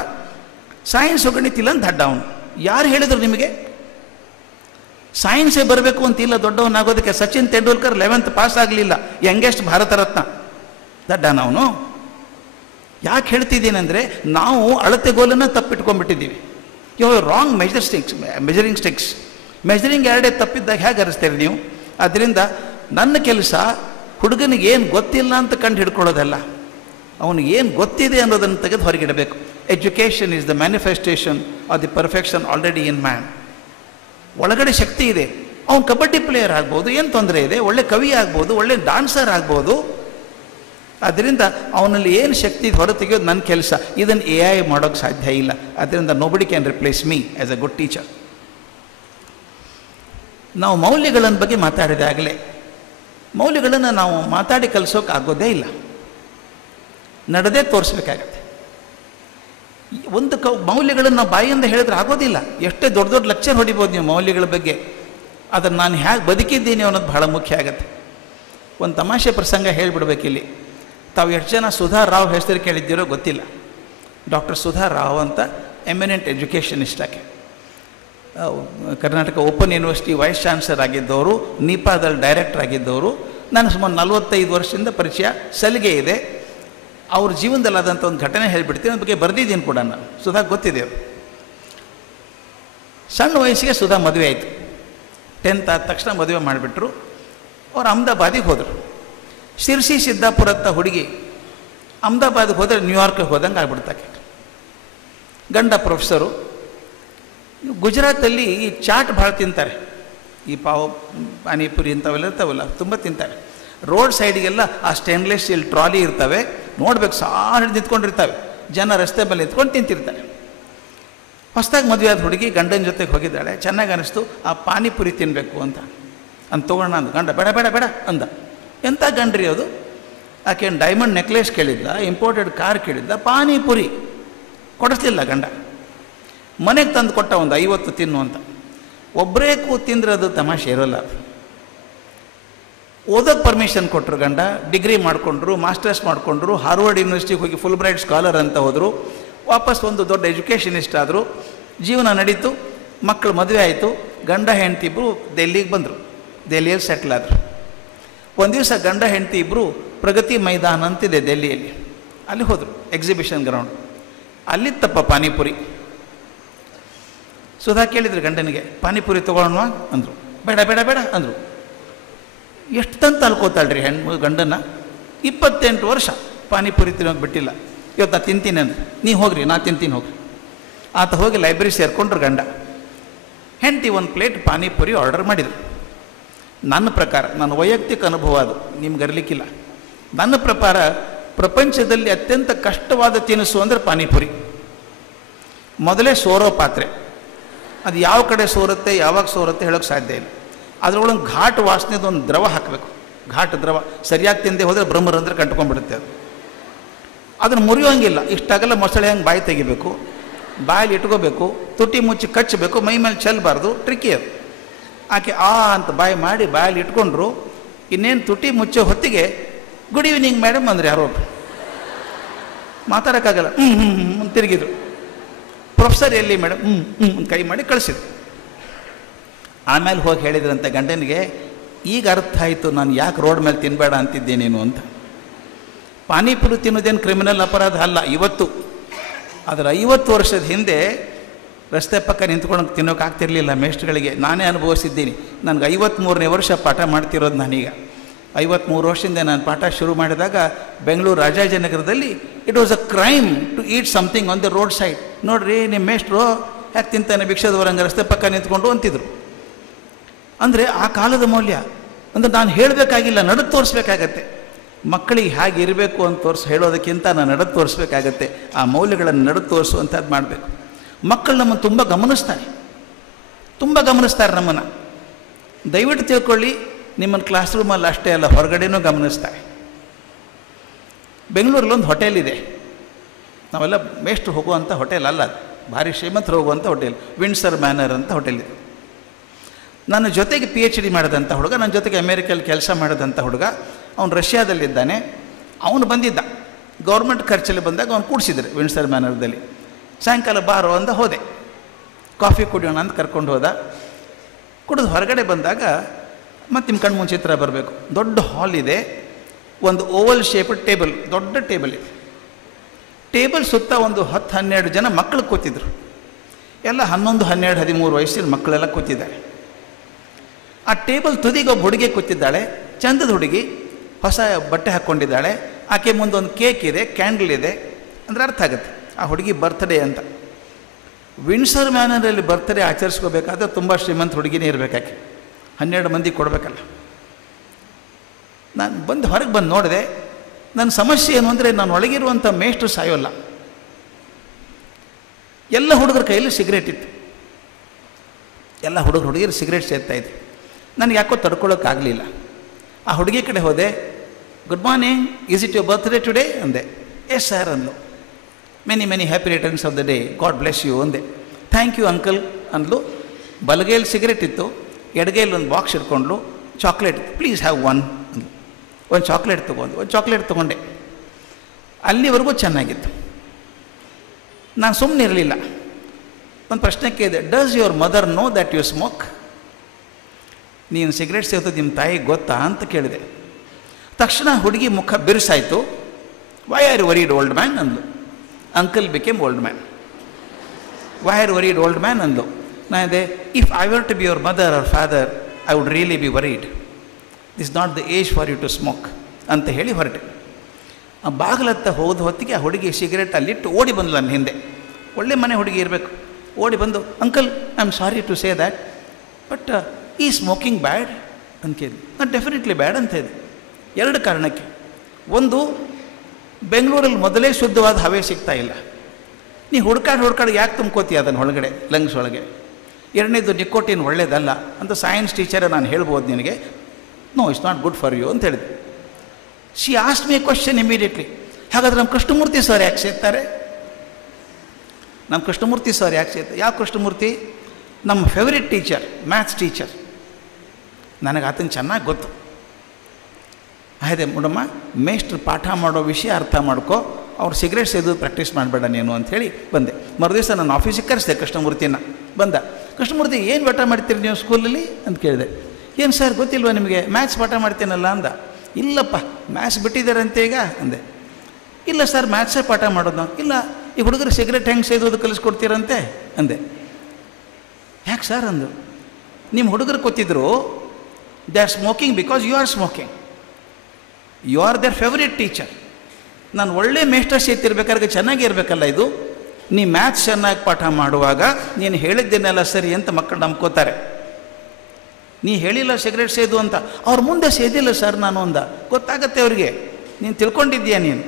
ಸೈನ್ಸು ಗಣಿತ ಇಲ್ಲ ಅಂತ ದಡ್ಡ ಅವನು. ಯಾರು ಹೇಳಿದರು ನಿಮಗೆ? ಸೈನ್ಸೇ ಬರಬೇಕು ಅಂತಿಲ್ಲ ದೊಡ್ಡವನಾಗೋದಕ್ಕೆ. ಸಚಿನ್ ತೆಂಡೂಲ್ಕರ್ 11th ಪಾಸ್ ಆಗಲಿಲ್ಲ, ಯಂಗೆಸ್ಟ್ ಭಾರತ ರತ್ನ, ದಡ್ಡನ ಅವನು. ಯಾಕೆ ಹೇಳ್ತಿದ್ದೀನಿ ಅಂದರೆ, ನಾವು ಅಳತೆಗೋಲನ್ನು ತಪ್ಪಿಟ್ಕೊಂಡ್ಬಿಟ್ಟಿದ್ದೀವಿ. Wrong measuring sticks. ಮೆಜರಿಂಗ್ ಎರಡೇ ತಪ್ಪಿದ್ದಾಗ ಹೇಗೆ ಅರಿಸ್ತೀರಿ ನೀವು? ಅದರಿಂದ ನನ್ನ ಕೆಲಸ ಹುಡುಗನಿಗೆ ಏನು ಗೊತ್ತಿಲ್ಲ ಅಂತ ಕಂಡು ಹಿಡ್ಕೊಳ್ಳೋದಲ್ಲ, ಅವನಿಗೆ ಏನು ಗೊತ್ತಿದೆ ಅನ್ನೋದನ್ನು ತೆಗೆದು ಹೊರಗಿಡಬೇಕು. Education is the manifestation of the perfection already in man. ಒಳಗಡೆ ಶಕ್ತಿ ಇದೆ. ಅವನು ಕಬಡ್ಡಿ ಪ್ಲೇಯರ್ ಆಗ್ಬೋದು, ಏನು ತೊಂದರೆ ಇದೆ, ಒಳ್ಳೆ ಕವಿ ಆಗ್ಬೋದು, ಒಳ್ಳೆ ಡಾನ್ಸರ್ ಆಗ್ಬೋದು. ಅದರಿಂದ ಅವನಲ್ಲಿ ಏನು ಶಕ್ತಿ ಹೊರ ತೆಗೆಯೋದು ನನ್ನ ಕೆಲಸ. ಇದನ್ನು AI ಮಾಡೋಕ್ಕೆ ಸಾಧ್ಯ ಇಲ್ಲ. ಅದರಿಂದ nobody can replace me as A good teacher. ನಾವು ಮೌಲ್ಯಗಳ ಬಗ್ಗೆ ಮಾತಾಡಿದಾಗಲೇ, ಮೌಲ್ಯಗಳನ್ನು ನಾವು ಮಾತಾಡಿ ಕಲಿಸೋಕೆ ಆಗೋದೇ ಇಲ್ಲ, ನಡೆದೇ ತೋರಿಸ್ಬೇಕಾಗತ್ತೆ. ಒಂದು ಮೌಲ್ಯಗಳನ್ನು ನಾವು ಬಾಯಿಯಿಂದ ಹೇಳಿದ್ರೆ ಆಗೋದಿಲ್ಲ. ಎಷ್ಟೇ ದೊಡ್ಡ ದೊಡ್ಡ ಲೆಕ್ಚರ್ ಹೊಡಿಬೋದು ನೀವು ಮೌಲ್ಯಗಳ ಬಗ್ಗೆ, ಅದನ್ನು ನಾನು ಹೇಗೆ ಬದುಕಿದ್ದೀನಿ ಅನ್ನೋದು ಭಾಳ ಮುಖ್ಯ ಆಗುತ್ತೆ. ಒಂದು ತಮಾಷೆ ಪ್ರಸಂಗ ಹೇಳಿಬಿಡ್ಬೇಕಿಲ್ಲಿ. ತಾವು ಎಷ್ಟು ಜನ ಸುಧಾ ರಾವ್ ಹೆಸರು ಕೇಳಿದ್ದೀರೋ ಗೊತ್ತಿಲ್ಲ. ಡಾಕ್ಟರ್ ಸುಧಾ ರಾವ್ ಅಂತ ಎಮಿನೆಂಟ್ ಎಜುಕೇಷನಿಸ್ಟ್. ಆಕೆ Karnataka open university vice chancellor ಆಗಿದ್ದವರು, ನೀಪಾದಲ್ಲಿ ಡೈರೆಕ್ಟರ್ ಆಗಿದ್ದವರು. ನಾನು ಸುಮಾರು 45 ವರ್ಷದಿಂದ ಪರಿಚಯ, ಸಲಿಗೆ ಇದೆ. ಅವ್ರ ಜೀವನದಲ್ಲಾದಂಥ ಒಂದು ಘಟನೆ ಹೇಳಿಬಿಡ್ತೀನಿ, ಅದ್ರ ಬಗ್ಗೆ ಬರೆದಿದ್ದೀನಿ ಕೂಡ ನಾನು. ಸುಧಾ ಗೊತ್ತಿದೆ. ಸಣ್ಣ ವಯಸ್ಸಿಗೆ ಸುಧಾ ಮದುವೆ ಆಯಿತು. 10th ಆದ ತಕ್ಷಣ ಮದುವೆ ಮಾಡಿಬಿಟ್ರು. ಅವ್ರು ಅಹಮದಾಬಾದಿಗೆ ಹೋದರು. ಶಿರ್ಸಿ ಸಿದ್ದಾಪುರತ್ತ ಹುಡುಗಿ ಅಹಮದಾಬಾದಿಗೆ ಹೋದರೆ ನ್ಯೂಯಾರ್ಕಿಗೆ ಹೋದಂಗೆ ಆಗ್ಬಿಡ್ತಾಕೆ. ಗಂಡ ಪ್ರೊಫೆಸರು. ಗುಜರಾತಲ್ಲಿ ಈ ಚಾಟ್ ಭಾಳ ತಿಂತಾರೆ, ಈ ಪಾನಿಪುರಿ ಇಂಥವೆಲ್ಲ ಇರ್ತಾವಲ್ಲ, ತುಂಬ ತಿಂತಾರೆ. ರೋಡ್ ಸೈಡಿಗೆಲ್ಲ ಆ ಸ್ಟೇನ್ಲೆಸ್ ಸ್ಟೀಲ್ ಟ್ರಾಲಿ ಇರ್ತವೆ, ನೋಡ್ಬೇಕು, ಸಾರು ಹಿಡಿದು ನಿಂತ್ಕೊಂಡಿರ್ತವೆ, ಜನ ರಸ್ತೆ ಮೇಲೆ ನಿಂತ್ಕೊಂಡು ತಿಂತಿರ್ತಾರೆ. ಹೊಸದಾಗಿ ಮದುವೆ ಆದ ಹುಡುಗಿ ಗಂಡನ ಜೊತೆಗೆ ಹೋಗಿದ್ದಾಳೆ. ಚೆನ್ನಾಗಿ ಅನ್ನಿಸ್ತು, ಆ ಪಾನಿಪುರಿ ತಿನ್ನಬೇಕು ಅಂತ ತೊಗೊಳ್ಳೋಣ ಅಂದ. ಗಂಡ ಬೇಡ ಬೇಡ ಬೇಡ ಅಂದ. ಎಂಥ ಗಂಡ್ರಿ ಅದು? ಆಕೆ ಡೈಮಂಡ್ ನೆಕ್ಲೆಸ್ ಕೇಳಿದ್ದ, ಇಂಪೋರ್ಟೆಡ್ ಕಾರ್ ಕೇಳಿದ್ದ, ಪಾನಿಪುರಿ ಕೊಡಿಸ್ಲಿಲ್ಲ ಗಂಡ. ಮನೆಗೆ ತಂದು ಕೊಟ್ಟ ಒಂದು 50 ತಿನ್ನು ಅಂತ. ಒಬ್ಬರೇ ಕೂತಿಂದ್ರೆ ಅದು ತಮಾಷೆ ಇರೋಲ್ಲ. ಓದೋಕ್ಕೆ ಪರ್ಮಿಷನ್ ಕೊಟ್ಟರು ಗಂಡ. ಡಿಗ್ರಿ ಮಾಡಿಕೊಂಡ್ರು, ಮಾಸ್ಟರ್ಸ್ ಮಾಡಿಕೊಂಡ್ರು, ಹಾರ್ವರ್ಡ್ ಯೂನಿವರ್ಸಿಟಿಗೆ ಹೋಗಿ ಫುಲ್ ಬ್ರೈಟ್ ಸ್ಕಾಲರ್ ಅಂತ ಹೋದರು. ವಾಪಸ್ ಒಂದು ದೊಡ್ಡ ಎಜುಕೇಷನಿಸ್ಟ್ ಆದರು. ಜೀವನ ನಡೀತು. ಮಕ್ಕಳು ಮದುವೆ ಆಯಿತು. ಗಂಡ ಹೆಂಡತಿ ಇಬ್ಬರು ದೆಲ್ಲಿಗೆ ಬಂದರು. ದೆಲ್ಲಿಯಲ್ಲಿ ಸೆಟ್ಲ್ ಆದರು. ಒಂದು ದಿವಸ ಗಂಡ ಹೆಂಡತಿ ಇಬ್ಬರು ಪ್ರಗತಿ ಮೈದಾನ ಅಂತಿದೆ ದೆಲ್ಲಿಯಲ್ಲಿ, ಅಲ್ಲಿ ಹೋದರು. Exhibition ground. ಅಲ್ಲಿತ್ತಪ್ಪ ಪಾನಿಪುರಿ. ಸುಧಾ ಕೇಳಿದ್ರು ಗಂಡನಿಗೆ, ಪಾನಿಪುರಿ ತೊಗೊಳ್ಳೋಣ ಅಂದರು. ಬೇಡ ಬೇಡ ಬೇಡ ಅಂದರು. ಎಷ್ಟು ತಂತ ಅಲ್ಕೋತಾಳ್ರಿ ಗಂಡನ. 28 ವರ್ಷ ಪಾನಿಪುರಿ ತಿನ್ನೋಕೆ ಬಿಟ್ಟಿಲ್ಲ. ಇವತ್ತು ನಾ ತಿಂತೀನಿ ಅಂದ್ರು. ನೀವು ಹೋಗ್ರಿ, ನಾ ತಿಂತೀನಿ ಹೋಗ್ರಿ. ಆತ ಹೋಗಿ ಲೈಬ್ರರಿ ಸೇರಿಕೊಂಡ್ರು ಗಂಡ. ಹೆಂಡತಿ ಒಂದು ಪ್ಲೇಟ್ ಪಾನಿಪುರಿ ಆರ್ಡರ್ ಮಾಡಿದರು. ನನ್ನ ಪ್ರಕಾರ, ನನ್ನ ವೈಯಕ್ತಿಕ ಅನುಭವ ಅದು, ನಿಮ್ಗೆ ಅರ್ಲಿಕ್ಕಿಲ್ಲ. ನನ್ನ ಪ್ರಕಾರ ಪ್ರಪಂಚದಲ್ಲಿ ಅತ್ಯಂತ ಕಷ್ಟವಾದ ತಿನಿಸು ಅಂದರೆ ಪಾನಿಪುರಿ. ಮೊದಲೇ ಸೋರೋ ಪಾತ್ರೆ. ಅದು ಯಾವ ಕಡೆ ಸೋರುತ್ತೆ, ಯಾವಾಗ ಸೋರುತ್ತೆ ಹೇಳೋಕ್ಕೆ ಸಾಧ್ಯ ಇಲ್ಲ. ಅದರೊಳಗೆ ಘಾಟ್ ವಾಸನೆದು ಒಂದು ದ್ರವ ಹಾಕಬೇಕು. ಘಾಟ್ ದ್ರವ ಸರಿಯಾಗಿ ತಿಂದೆ ಹೋದರೆ ಬ್ರಹ್ಮರಂದ್ರೆ ಕಂಟ್ಕೊಂಡ್ಬಿಡುತ್ತೆ ಅದು. ಅದನ್ನು ಮುರಿಯೋಂಗಿಲ್ಲ. ಇಷ್ಟಾಗಲ್ಲ ಮೊಸಳೆ ಹಂಗೆ ಬಾಯಿ ತೆಗಿಬೇಕು, ಬಾಯಲ್ಲಿ ಇಟ್ಕೋಬೇಕು, ತುಟಿ ಮುಚ್ಚಿ ಕಚ್ಚಬೇಕು, ಮೈ ಮೇಲೆ ಚೆಲ್ಲಬಾರ್ದು. ಟ್ರಿಕ್ಕಿ ಅದು. ಆಕೆ ಆ ಅಂತ ಬಾಯಿ ಮಾಡಿ ಬಾಯಲ್ಲಿ ಇಟ್ಕೊಂಡ್ರು. ಇನ್ನೇನು ತುಟಿ ಮುಚ್ಚೋ ಹೊತ್ತಿಗೆ ಗುಡ್ ಈವ್ನಿಂಗ್ ಮೇಡಮ್ ಅಂದ್ರೆ ಯಾರೋ ಮಾತಾಡೋಕ್ಕಾಗಲ್ಲ. ತಿರುಗಿದ್ರು. ಪ್ರೊಫೆಸರ್ ಎಲ್ಲಿ ಮೇಡಮ್? ಕೈ ಮಾಡಿ ಕಳಿಸಿದ್ರು. ಆಮೇಲೆ ಹೋಗಿ ಹೇಳಿದ್ರಂತೆ ಗಂಡನಿಗೆ, ಈಗ ಅರ್ಥ ಆಯಿತು ನಾನು ಯಾಕೆ ರೋಡ್ ಮೇಲೆ ತಿನ್ನಬೇಡ ಅಂತಿದ್ದೆ ನೀನು ಅಂತ. ಪಾನಿಪುರಿ ತಿನ್ನೋದೇನು ಕ್ರಿಮಿನಲ್ ಅಪರಾಧ ಅಲ್ಲ ಇವತ್ತು. ಆದರೆ 50 ವರ್ಷದ ಹಿಂದೆ ರಸ್ತೆ ಪಕ್ಕ ನಿಂತ್ಕೊಂಡು ತಿನ್ನೋಕೆ ಆಗ್ತಿರ್ಲಿಲ್ಲ ಮೇಷ್ಟ್ರುಗಳಿಗೆ. ನಾನೇ ಅನುಭವಿಸಿದ್ದೀನಿ. ನನಗೆ 53ನೇ ವರ್ಷ ಪಾಠ ಮಾಡ್ತಿರೋದು ನಾನೀಗ. 53 ವರ್ಷದಿಂದ ನಾನು ಪಾಠ ಶುರು ಮಾಡಿದಾಗ ಬೆಂಗಳೂರು ರಾಜಾಜಿನಗರದಲ್ಲಿ it was a crime to eat something on the road side. ನೋಡ್ರಿ ನಿಮ್ಮ ಮೇಷ್ಟ್ರು ಯಾಕೆ ತಿಂತಾನೆ ಭಿಕ್ಷದವರಂಗೆ ರಸ್ತೆ ಪಕ್ಕ ನಿಂತ್ಕೊಂಡು ಅಂತಿದ್ರು. ಅಂದರೆ ಆ ಕಾಲದ ಮೌಲ್ಯ. ಅಂದರೆ ನಾನು ಹೇಳಬೇಕಾಗಿಲ್ಲ, ನಡೆದು ತೋರಿಸ್ಬೇಕಾಗತ್ತೆ. ಮಕ್ಕಳಿಗೆ ಹೇಗೆ ಇರಬೇಕು ಅಂತ ಹೇಳೋದಕ್ಕಿಂತ ನಾನು ನಡೆದು ತೋರಿಸ್ಬೇಕಾಗತ್ತೆ. ಆ ಮೌಲ್ಯಗಳನ್ನು ನಡೆದು ತೋರಿಸುವಂಥದ್ದು ಮಾಡಬೇಕು. ಮಕ್ಕಳು ನಮ್ಮನ್ನು ತುಂಬ ಗಮನಿಸ್ತಾರೆ ನಮ್ಮನ್ನು. ದಯವಿಟ್ಟು ತಿಳ್ಕೊಳ್ಳಿ, ನಿಮ್ಮನ್ನು ಕ್ಲಾಸ್ ರೂಮಲ್ಲಿ ಅಷ್ಟೇ ಅಲ್ಲ, ಹೊರಗಡೆನೂ ಗಮನಿಸ್ತಾರೆ. ಬೆಂಗಳೂರಲ್ಲಿ ಒಂದು ಹೋಟೆಲ್ ಇದೆ. ನಾವೆಲ್ಲ ಮೇಷ್ಟ್ರು ಹೋಗುವಂಥ ಹೋಟೆಲ್ ಅಲ್ಲ ಅದು, ಭಾರಿ ಶ್ರೀಮಂತರು ಹೋಗುವಂಥ ಹೋಟೆಲ್. ವಿಂಡ್ಸರ್ ಮ್ಯಾನರ್ ಅಂತ ಹೋಟೆಲ್ ಇದೆ. ನನ್ನ ಜೊತೆಗೆ PhD ಮಾಡಿದಂಥ ಹುಡುಗ, ನನ್ನ ಜೊತೆಗೆ ಅಮೇರಿಕಲ್ಲಿ ಕೆಲಸ ಮಾಡಿದಂಥ ಹುಡುಗ, ಅವನು ರಷ್ಯಾದಲ್ಲಿದ್ದಾನೆ. ಅವನು ಬಂದಿದ್ದ. ಗೌರ್ಮೆಂಟ್ ಖರ್ಚಲ್ಲಿ ಬಂದಾಗ ಅವನು ಕೂಡಿಸಿದ್ರು ವಿಂಡ್ಸರ್ ಮ್ಯಾನರ್ದಲ್ಲಿ. ಸಾಯಂಕಾಲ ಬಾರೋ ಅಂದ ಹೋದೆ. ಕಾಫಿ ಕುಡಿಯೋಣ ಅಂತ ಕರ್ಕೊಂಡು ಹೋದ. ಕುಡಿದು ಹೊರಗಡೆ ಬಂದಾಗ ಮತ್ತು ನಿಮ್ಮ ಕಣ್ಣು ಮುಂಚೆ ಚಿತ್ರ ಬರಬೇಕು. ದೊಡ್ಡ ಹಾಲ್ ಇದೆ. ಒಂದು ಓವಲ್ ಶೇಪ್ಡ್ ಟೇಬಲ್, ದೊಡ್ಡ ಟೇಬಲ್ ಇದೆ. ಟೇಬಲ್ ಸುತ್ತ ಒಂದು 10-12 ಜನ ಮಕ್ಕಳು ಕೂತಿದ್ರು. ಎಲ್ಲ 11, 12, 13 ವಯಸ್ಸಿನ ಮಕ್ಕಳೆಲ್ಲ ಕೂತಿದ್ದಾರೆ. ಆ ಟೇಬಲ್ ತುದಿಗೆ ಒಬ್ಬ ಹುಡುಗಿ ಕೂತಿದ್ದಾಳೆ. ಚಂದದ ಹುಡುಗಿ, ಹೊಸ ಬಟ್ಟೆ ಹಾಕ್ಕೊಂಡಿದ್ದಾಳೆ. ಆಕೆ ಮುಂದೊಂದು ಕೇಕ್ ಇದೆ, ಕ್ಯಾಂಡಲ್ ಇದೆ. ಅಂದರೆ ಅರ್ಥ ಆಗುತ್ತೆ ಆ ಹುಡುಗಿ ಬರ್ತ್ಡೇ ಅಂತ. ವಿಂಡ್ಸರ್ ಮ್ಯಾನರಲ್ಲಿ ಬರ್ತ್ಡೇ ಆಚರಿಸ್ಕೋಬೇಕಾದ್ರೆ ತುಂಬ ಶ್ರೀಮಂತ ಹುಡುಗಿನೇ ಇರಬೇಕಾಕೆ. 12 ಮಂದಿ ಕೊಡಬೇಕಲ್ಲ. ನಾನು ಹೊರಗೆ ಬಂದು ನೋಡಿದೆ. ನನ್ನ ಸಮಸ್ಯೆ ಏನು ಅಂದರೆ, ನಾನು ಒಳಗಿರುವಂಥ ಮೇಷ್ಟ್ರು ಸಾಯೋಲ್ಲ. ಎಲ್ಲ ಹುಡುಗರ ಕೈಯಲ್ಲಿ ಸಿಗರೇಟ್ ಇತ್ತು. ಎಲ್ಲ ಹುಡುಗಿರು ಸಿಗರೇಟ್ ಸೇರ್ತಾಯಿದ್ರು. ನನಗೆ ಯಾಕೋ ತಡ್ಕೊಳ್ಳೋಕ್ಕಾಗಲಿಲ್ಲ. ಆ ಹುಡುಗಿ ಕಡೆ ಹೋದೆ. Good morning, is it your birthday today ಅಂದೆ. ಎಸ್ ಸರ್ ಅಂದ್ಲು. Many happy returns of the day, God bless you ಅಂದೆ. ಥ್ಯಾಂಕ್ ಯು ಅಂಕಲ್ ಅಂದ್ಲು. ಬಲಗೈಯಲ್ಲಿ ಸಿಗರೇಟ್ ಇತ್ತು, ಎಡಗೈಯಲ್ಲಿ ಒಂದು ಬಾಕ್ಸ್ ಇಟ್ಕೊಂಡ್ಲು. ಚಾಕ್ಲೇಟ್, ಪ್ಲೀಸ್ ಹ್ಯಾವ್ ಒನ್ ಅಂದ್ಲು. ಒಂದು ಚಾಕ್ಲೇಟ್ ತೊಗೊಂಡೆ. ಅಲ್ಲಿವರೆಗೂ ಚೆನ್ನಾಗಿತ್ತು. ನಾನು ಸುಮ್ಮನೆ ಇರಲಿಲ್ಲ. ಒಂದು ಪ್ರಶ್ನೆ ಕೇಳಿದೆ, does your mother know that you smoke? ನೀನು ಸಿಗರೇಟ್ ಸೇರ್ತದೆ ನಿಮ್ಮ ತಾಯಿಗೆ ಗೊತ್ತಾ ಅಂತ ಕೇಳಿದೆ. ತಕ್ಷಣ ಹುಡುಗಿ ಮುಖ ಬಿರುಸಾಯಿತು. Why are worried old man ಅಂದ್ಲು. Uncle became old man. Why are worried old man ಅಂದ್ಲು. ನಾನು ಇದೆ, if I were to be your mother or father I would really be worried. This not the age for you to smoke ಅಂತ ಹೇಳಿ ಹೊರಟೆ. ಆ ಬಾಗಿಲತ್ತ ಹೋದ ಹೊತ್ತಿಗೆ ಆ ಹುಡುಗಿ ಸಿಗರೇಟ್ ಅಲ್ಲಿಟ್ಟು ಓಡಿ ಬಂದ್ಲು ನನ್ನ ಹಿಂದೆ. ಒಳ್ಳೆ ಮನೆ ಹುಡುಗಿ ಇರಬೇಕು. ಓಡಿ ಬಂದು, uncle I am sorry to say that but ಈ ಸ್ಮೋಕಿಂಗ್ ಬ್ಯಾಡ್ ಅಂತ ಕೇಳಿದ್ವಿ. ನಾನು ಡೆಫಿನೆಟ್ಲಿ ಬ್ಯಾಡ್ ಅಂತ ಇದೆ. 2 ಕಾರಣಕ್ಕೆ. ಒಂದು, ಬೆಂಗಳೂರಲ್ಲಿ ಮೊದಲೇ ಶುದ್ಧವಾದ ಹವೆ ಸಿಗ್ತಾ ಇಲ್ಲ. ನೀ ಹುಡ್ಕಾಡು ಯಾಕೆ ತುಂಬ್ಕೋತೀಯ ಅದನ್ನು ಒಳಗಡೆ, ಲಂಗ್ಸ್ ಒಳಗೆ. 2ನೇದು, ನಿಕೋಟಿನ್ ಒಳ್ಳೇದಲ್ಲ ಅಂತ ಸೈನ್ಸ್ ಟೀಚರೇ ನಾನು ಹೇಳ್ಬೋದು ನಿನಗೆ. No, it's not good for you ಅಂತ ಹೇಳಿದೆ. She ask me a question immediately, ಹಾಗಾದ್ರೆ ನಮ್ಮ ಕೃಷ್ಣಮೂರ್ತಿ ಸರ್ ಯಾಕೆ ಸೇರ್ತಾರೆ? ನಮ್ಮ ಕೃಷ್ಣಮೂರ್ತಿ ಸರ್ ಯಾಕೆ ಸೇರ್ತಾರೆ? ಯಾವ ಕೃಷ್ಣಮೂರ್ತಿ? ನಮ್ಮ ಫೇವ್ರೆಟ್ ಟೀಚರ್, ಮ್ಯಾಥ್ಸ್ ಟೀಚರ್. ನನಗೆ ಆತನ ಚೆನ್ನಾಗಿ ಗೊತ್ತು. ಆಯ್ದೆ ನೋಡಮ್ಮ, ಮೇಷ್ಟ್ರು ಪಾಠ ಮಾಡೋ ವಿಷಯ ಅರ್ಥ ಮಾಡ್ಕೊ, ಅವ್ರು ಸಿಗರೇಟ್ ಸೇದು ಪ್ರಾಕ್ಟೀಸ್ ಮಾಡಬೇಡ ನೀನು ಅಂಥೇಳಿ ಬಂದೆ. ಮರುದಿವಸ ನಾನು ಆಫೀಸಿಗೆ ಕರೆಸಿದೆ ಕೃಷ್ಣಮೂರ್ತಿನ. ಬಂದ, ಕೃಷ್ಣಮೂರ್ತಿ ಏನು ಪಾಠ ಮಾಡ್ತೀರಿ ನೀವು ಸ್ಕೂಲಲ್ಲಿ ಅಂತ ಕೇಳಿದೆ. ಏನು ಸರ್ ಗೊತ್ತಿಲ್ವ ನಿಮಗೆ, ಮ್ಯಾಥ್ಸ್ ಪಾಠ ಮಾಡ್ತೀನಲ್ಲ ಅಂದ. ಇಲ್ಲಪ್ಪ, ಮ್ಯಾಥ್ಸ್ ಬಿಟ್ಟಿದ್ದಾರಂತೆ ಈಗ ಅಂದೆ. ಇಲ್ಲ ಸರ್, ಮ್ಯಾಥ್ಸೇ ಪಾಠ ಮಾಡೋದು. ಇಲ್ಲ, ಈ ಹುಡುಗರು ಸಿಗರೇಟ್ ಹೆಂಗೆ ಸೇದೋದು ಕಲಿಸ್ಕೊಡ್ತೀರಂತೆ ಅಂದೆ. ಯಾಕೆ ಸರ್ ಅಂದು. ನಿಮ್ಮ ಹುಡುಗರು ಗೊತ್ತಿದ್ರು they are smoking because you are smoking. You are their favourite teacher. ನಾನು ಒಳ್ಳೆ ಮೇಸ್ಟರ್ ಸೇರ್ತಿರ್ಬೇಕಾದ್ರೆ ಚೆನ್ನಾಗಿ ಇರಬೇಕಲ್ಲ ಇದು. ನೀ ಮ್ಯಾಥ್ಸ್ ಚೆನ್ನಾಗಿ ಪಾಠ ಮಾಡುವಾಗ ನೀನು ಹೇಳಿದ್ದೇನೆಲ್ಲ ಸರಿ ಅಂತ ಮಕ್ಕಳು ನಂಬ್ಕೋತಾರೆ. ನೀ ಹೇಳಿಲ್ಲ ಸಿಗರೇಟ್ ಸೇದು ಅಂತ, ಅವ್ರ ಮುಂದೆ ಸೇದಿಲ್ಲ ಸರ್ ನಾನು ಅಂದ. ಗೊತ್ತಾಗತ್ತೆ ಅವ್ರಿಗೆ, ನೀನು ತಿಳ್ಕೊಂಡಿದ್ದೀಯ ನೀನು.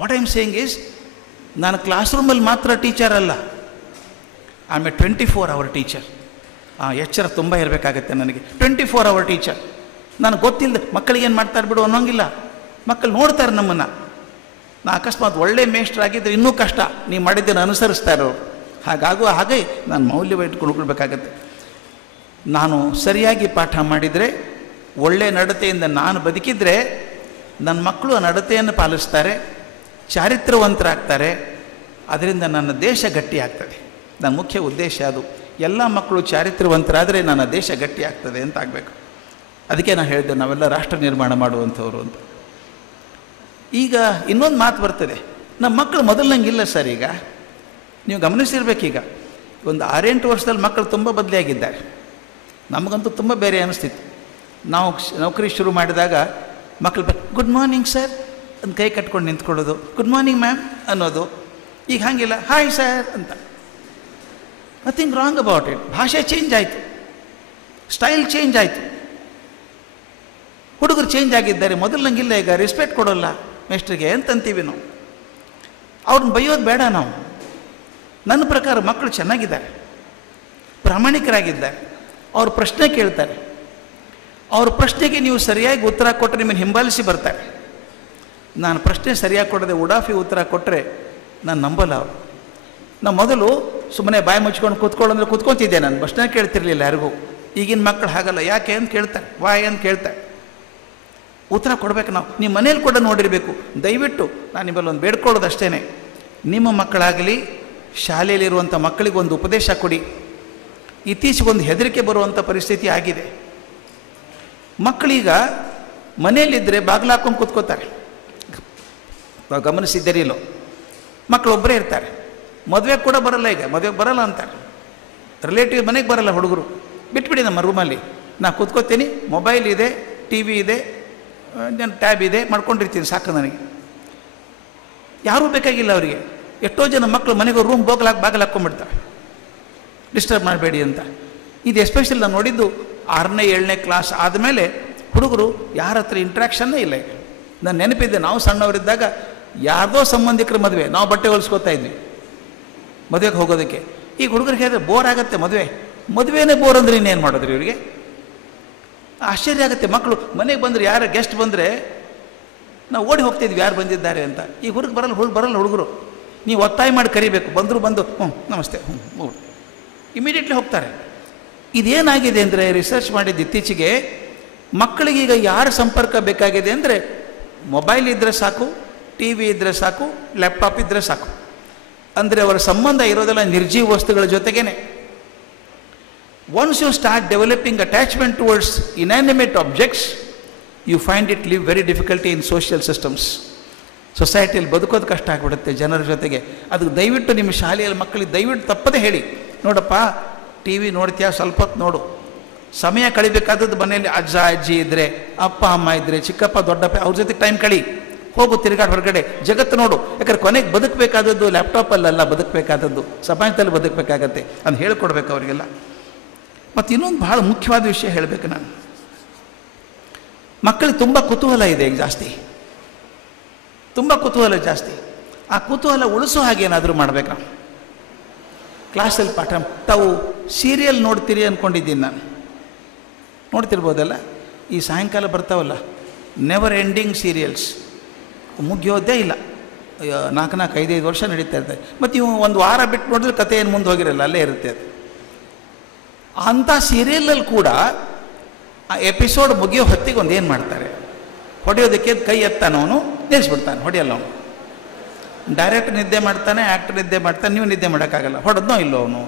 What I am saying is, ನಾನು ಕ್ಲಾಸ್ ರೂಮಲ್ಲಿ ಮಾತ್ರ ಟೀಚರ್ ಅಲ್ಲ, I am A 24 hour teacher. ಎಚ್ಚರ ತುಂಬ ಇರಬೇಕಾಗತ್ತೆ ನನಗೆ. 24 hour ಟೀಚರ್. ನನಗೆ ಗೊತ್ತಿಲ್ಲದೆ ಮಕ್ಕಳಿಗೇನು ಮಾಡ್ತಾರೆ ಬಿಡು ಅನ್ನೋಂಗಿಲ್ಲ. ಮಕ್ಕಳು ನೋಡ್ತಾರೆ ನಮ್ಮನ್ನು. ನಾ ಅಕಸ್ಮಾತ್ ಒಳ್ಳೆ ಮೇಷ್ಟ್ರಾಗಿದ್ದರೆ ಇನ್ನೂ ಕಷ್ಟ, ನೀವು ಮಾಡಿದ್ದನ್ನು ಅನುಸರಿಸ್ತಾರೆ ಅವರು. ಹಾಗೆ ನಾನು ಮೌಲ್ಯವ ಇಟ್ಕೊಳ್ಬೇಕಾಗತ್ತೆ. ನಾನು ಸರಿಯಾಗಿ ಪಾಠ ಮಾಡಿದರೆ, ಒಳ್ಳೆ ನಡತೆಯಿಂದ ನಾನು ಬದುಕಿದರೆ, ನನ್ನ ಮಕ್ಕಳು ಆ ನಡತೆಯನ್ನು ಪಾಲಿಸ್ತಾರೆ, ಚಾರಿತ್ರವಂತರಾಗ್ತಾರೆ. ಅದರಿಂದ ನನ್ನ ದೇಶ ಗಟ್ಟಿ ಆಗ್ತದೆ. ನನ್ನ ಮುಖ್ಯ ಉದ್ದೇಶ ಅದು. ಎಲ್ಲ ಮಕ್ಕಳು ಚಾರಿತ್ರವಂತರಾದರೆ ನನ್ನ ದೇಶ ಗಟ್ಟಿ ಆಗ್ತದೆ ಅಂತ ಆಗಬೇಕು. ಅದಕ್ಕೆ ನಾನು ಹೇಳಿದೆ, ನಾವೆಲ್ಲ ರಾಷ್ಟ್ರ ನಿರ್ಮಾಣ ಮಾಡುವಂಥವ್ರು ಅಂತ. ಈಗ ಇನ್ನೊಂದು ಮಾತು ಬರ್ತದೆ, ನಮ್ಮ ಮಕ್ಕಳು ಮೊದಲಂಗಿಲ್ಲ ಸರ್. ಈಗ ನೀವು ಗಮನಿಸಿರ್ಬೇಕೀಗ, ಒಂದು 6-8 ವರ್ಷದಲ್ಲಿ ಮಕ್ಕಳು ತುಂಬ ಬದಲಾಗಿದ್ದಾರೆ. ನಮಗಂತೂ ತುಂಬ ಬೇರೆ ಅನಿಸ್ತಿತ್ತು. ನಾವು ನೌಕರಿ ಶುರು ಮಾಡಿದಾಗ ಮಕ್ಕಳು ಗುಡ್ ಮಾರ್ನಿಂಗ್ ಸರ್ ಅಂತ ಕೈ ಕಟ್ಕೊಂಡು ನಿಂತ್ಕೊಳ್ಳೋದು, ಗುಡ್ ಮಾರ್ನಿಂಗ್ ಮ್ಯಾಮ್ ಅನ್ನೋದು. ಈಗ ಹಾಗಿಲ್ಲ, ಹಾಯ್ ಸರ್ ಅಂತ. Nothing wrong about it. ಭಾಷೆ ಚೇಂಜ್ ಆಯಿತು, ಸ್ಟೈಲ್ ಚೇಂಜ್ ಆಯಿತು. ಹುಡುಗರು ಚೇಂಜ್ ಆಗಿದ್ದಾರೆ. ಮೊದಲಂಗಿಲ್ಲ. ಈಗ ರೆಸ್ಪೆಕ್ಟ್ ಕೊಡೋಲ್ಲ ಮೇಸ್ಟ್ರಿಗೆ ಅಂತಂತೀವಿ ನಾವು. ಅವ್ರನ್ನ ಬೈಯೋದು ಬೇಡ ನಾವು. ನನ್ನ ಪ್ರಕಾರ ಮಕ್ಕಳು ಚೆನ್ನಾಗಿದ್ದಾರೆ, ಪ್ರಾಮಾಣಿಕರಾಗಿದ್ದಾರೆ. ಅವ್ರ ಪ್ರಶ್ನೆ ಕೇಳ್ತಾರೆ. ಅವ್ರ ಪ್ರಶ್ನೆಗೆ ನೀವು ಸರಿಯಾಗಿ ಉತ್ತರ ಕೊಟ್ಟರೆ ನಿಮ್ಮನ್ನು ಹಿಂಬಾಲಿಸಿ ಬರ್ತಾರೆ. ನಾನು ಪ್ರಶ್ನೆ ಸರಿಯಾಗಿ ಕೊಡದೆ ಉಡಾಫಿ ಉತ್ತರ ಕೊಟ್ಟರೆ ನಾನು ನಂಬಲ್ಲ ಅವರು. ನಾವು ಮೊದಲು ಸುಮ್ಮನೆ ಬಾಯಿ ಮುಚ್ಕೊಂಡು ಕೂತ್ಕೊಳ್ಳೋಂದ್ರೆ ಕೂತ್ಕೊತಿದ್ದೆ. ನಾನು ಪ್ರಶ್ನೆ ಕೇಳ್ತಿರ್ಲಿಲ್ಲ ಯಾರಿಗೂ. ಈಗಿನ ಮಕ್ಕಳು ಹಾಗಲ್ಲ. ಯಾಕೆ ಅಂತ ಕೇಳ್ತಾರೆ, ವಾಯ್ ಅಂತ ಕೇಳ್ತಾರೆ. ಉತ್ತರ ಕೊಡಬೇಕು ನಾವು. ನಿಮ್ಮ ಮನೇಲಿ ಕೂಡ ನೋಡಿರಬೇಕು. ದಯವಿಟ್ಟು ನಾನು ನಿಮ್ಮಲ್ಲಿ ಒಂದು ಬೇಡ್ಕೊಳ್ಳೋದು ಅಷ್ಟೇ, ನಿಮ್ಮ ಮಕ್ಕಳಾಗಲಿ ಶಾಲೆಯಲ್ಲಿರುವಂಥ ಮಕ್ಕಳಿಗೊಂದು ಉಪದೇಶ ಕೊಡಿ. ಇತ್ತೀಚೆಗೊಂದು ಹೆದರಿಕೆ ಬರುವಂಥ ಪರಿಸ್ಥಿತಿ ಆಗಿದೆ. ಮಕ್ಕಳೀಗ ಮನೆಯಲ್ಲಿದ್ದರೆ ಬಾಗಿಲು ಹಾಕೊಂಡು ಕೂತ್ಕೋತಾರೆ. ನಾವು ಗಮನಿಸಿದ್ದೀರಿಲ್ಲೋ, ಮಕ್ಕಳೊಬ್ಬರೇ ಇರ್ತಾರೆ. ಮದುವೆ ಕೂಡ ಬರಲ್ಲ. ಈಗ ಮದುವೆಗೆ ಬರಲ್ಲ ಅಂತಾರೆ. ರಿಲೇಟಿವ್ ಮನೆಗೆ ಬರಲ್ಲ ಹುಡುಗರು. ಬಿಟ್ಬಿಡಿ, ನಮ್ಮ ರೂಮಲ್ಲಿ ನಾನು ಕೂತ್ಕೋತೀನಿ, ಮೊಬೈಲ್ ಇದೆ, ಟಿ ವಿ ಇದೆ, ನನ್ನ ಟ್ಯಾಬ್ ಇದೆ, ಮಾಡ್ಕೊಂಡಿರ್ತೀನಿ, ಸಾಕು ನನಗೆ. ಯಾರೂ ಬೇಕಾಗಿಲ್ಲ ಅವರಿಗೆ. ಎಷ್ಟೋ ಜನ ಮಕ್ಕಳು ಮನೆಗೆ ರೂಮ್ ಬಾಗಿಲು ಹಾಕ್ಕೊಂಡ್ಬಿಡ್ತಾರೆ, ಡಿಸ್ಟರ್ಬ್ ಮಾಡಬೇಡಿ ಅಂತ. ಇದು ಎಸ್ಪೆಷಲಿ ನಾನು ನೋಡಿದ್ದು 6ನೇ 7ನೇ ಕ್ಲಾಸ್ ಆದಮೇಲೆ ಹುಡುಗರು ಯಾರ ಹತ್ರ ಇಂಟ್ರ್ಯಾಕ್ಷನ್ನೇ ಇಲ್ಲ. ಈಗ ನಾನು ನೆನಪಿದ್ದೆ, ನಾವು ಸಣ್ಣವರಿದ್ದಾಗ ಯಾರ್ದೋ ಸಂಬಂಧಿಕರ ಮದುವೆ, ನಾವು ಬಟ್ಟೆ ಹೊಲಿಸ್ಕೋತಾ ಇದ್ವಿ ಮದುವೆಗೆ ಹೋಗೋದಕ್ಕೆ. ಈಗ ಹುಡುಗರಿಗೆ ಹೇಳಿದ್ರೆ ಬೋರ್ ಆಗುತ್ತೆ. ಮದುವೆನೇ ಬೋರ್ ಅಂದ್ರೆ ಇನ್ನೇನು ಮಾಡೋದ್ರಿ ಇವರಿಗೆ? ಆಶ್ಚರ್ಯ ಆಗುತ್ತೆ. ಮಕ್ಕಳು ಮನೆಗೆ ಬಂದರೆ, ಯಾರು ಗೆಸ್ಟ್ ಬಂದರೆ ನಾವು ಓಡಿ ಹೋಗ್ತಿದ್ವಿ ಯಾರು ಬಂದಿದ್ದಾರೆ ಅಂತ. ಈಗ ಬರಲ್ಲ ಹುಡುಗರು. ನೀವು ಒತ್ತಾಯ ಮಾಡಿ ಕರಿಬೇಕು. ಬಂದು ನಮಸ್ತೆ ಇಮಿಡಿಯೇಟ್ಲಿ ಹೋಗ್ತಾರೆ. ಇದೇನಾಗಿದೆ ಅಂದರೆ, ರಿಸರ್ಚ್ ಮಾಡಿದ್ದು ಇತ್ತೀಚೆಗೆ, ಮಕ್ಕಳಿಗೀಗ ಯಾರ ಸಂಪರ್ಕ ಬೇಕಾಗಿದೆ ಅಂದರೆ, ಮೊಬೈಲ್ ಇದ್ದರೆ ಸಾಕು, ಟಿ ವಿ ಇದ್ದರೆ ಸಾಕು, ಲ್ಯಾಪ್ಟಾಪ್ ಇದ್ದರೆ ಸಾಕು. ಅಂದರೆ ಅವರ ಸಂಬಂಧ ಇರೋದೆಲ್ಲ ನಿರ್ಜೀವ ವಸ್ತುಗಳ ಜೊತೆಗೇನೆ. Once you start developing attachment towards inanimate objects, you find it live very difficulty in social systems. ಸೊಸೈಟಿಯಲ್ಲಿ ಬದುಕೋದು ಕಷ್ಟ ಆಗಿಬಿಡುತ್ತೆ ಜನರ ಜೊತೆಗೆ. ಅದಕ್ಕೆ ದಯವಿಟ್ಟು ನಿಮ್ಮ ಶಾಲೆಯಲ್ಲಿ ಮಕ್ಕಳಿಗೆ ದಯವಿಟ್ಟು ತಪ್ಪದೇ ಹೇಳಿ, ನೋಡಪ್ಪ ಟಿ ವಿ ನೋಡ್ತೀಯ, ಸ್ವಲ್ಪ ಹೊತ್ತು ನೋಡು. ಸಮಯ ಕಳಿಬೇಕಾದದ್ದು ಮನೆಯಲ್ಲಿ ಅಜ್ಜ ಅಜ್ಜಿ ಇದ್ದರೆ, ಅಪ್ಪ ಅಮ್ಮ ಇದ್ದರೆ, ಚಿಕ್ಕಪ್ಪ ದೊಡ್ಡಪ್ಪ, ಅವ್ರ ಜೊತೆ ಟೈಮ್ ಕಳಿ. ಹೋಗು, ತಿರುಗಾಡು, ಹೊರಗಡೆ ಜಗತ್ತು ನೋಡು. ಯಾಕಂದ್ರೆ ಕೊನೆಗೆ ಬದುಕಬೇಕಾದದ್ದು ಲ್ಯಾಪ್ಟಾಪಲ್ಲೆಲ್ಲ ಬದುಕಬೇಕಾದದ್ದು ಸಮಾಜದಲ್ಲಿ ಬದುಕಬೇಕಾಗತ್ತೆ ಅಂತ ಹೇಳ್ಕೊಡ್ಬೇಕು ಅವರಿಗೆಲ್ಲ. ಮತ್ತು ಇನ್ನೊಂದು ಭಾಳ ಮುಖ್ಯವಾದ ವಿಷಯ ಹೇಳಬೇಕು ನಾನು. ಮಕ್ಕಳಿಗೆ ತುಂಬ ಕುತೂಹಲ ಇದೆ ಈಗ ಜಾಸ್ತಿ, ತುಂಬ ಕುತೂಹಲ ಜಾಸ್ತಿ. ಆ ಕುತೂಹಲ ಉಳಿಸೋ ಹಾಗೆ ಏನಾದರೂ ಮಾಡ್ಬೇಕು ನಾವು. ಕ್ಲಾಸಲ್ಲಿ ಪಾಠ ತಾವು ಸೀರಿಯಲ್ ನೋಡ್ತೀರಿ ಅಂದ್ಕೊಂಡಿದ್ದೀನಿ ನಾನು. ನೋಡ್ತಿರ್ಬೋದಲ್ಲ, ಈ ಸಾಯಂಕಾಲ ಬರ್ತಾವಲ್ಲ ನೆವರ್ ಎಂಡಿಂಗ್ ಸೀರಿಯಲ್ಸ್, ಮುಗಿಯೋದೇ ಇಲ್ಲ. 4-5 ವರ್ಷ ನಡೀತಾ ಇರ್ತದೆ. ಮತ್ತು ಇವು ಒಂದು ವಾರ ಬಿಟ್ಟು ನೋಡಿದ್ರೆ ಕತೆ ಏನು ಮುಂದೆ ಹೋಗಿರಲ್ಲ, ಅಲ್ಲೇ ಇರುತ್ತೆ ಅದು. ಅಂಥ ಸೀರಿಯಲಲ್ಲಿ ಕೂಡ ಆ ಎಪಿಸೋಡ್ ಮುಗಿಯೋ ಹೊತ್ತಿಗೆ ಒಂದು ಏನು ಮಾಡ್ತಾರೆ, ಹೊಡೆಯೋದಕ್ಕೆ ಕೈ ಎತ್ತಾನವನು ನಿಲ್ಲಿಸ್ಬಿಡ್ತಾನೆ, ಹೊಡೆಯಲ್ಲ ಅವನು. ಡೈರೆಕ್ಟ್ ನಿದ್ದೆ ಮಾಡ್ತಾನೆ, ಆ್ಯಕ್ಟರ್ ನಿದ್ದೆ ಮಾಡ್ತಾನೆ, ನೀವು ನಿದ್ದೆ ಮಾಡೋಕ್ಕಾಗಲ್ಲ. ಹೊಡೆದ್ನೋ ಇಲ್ಲೋ ಅವನು.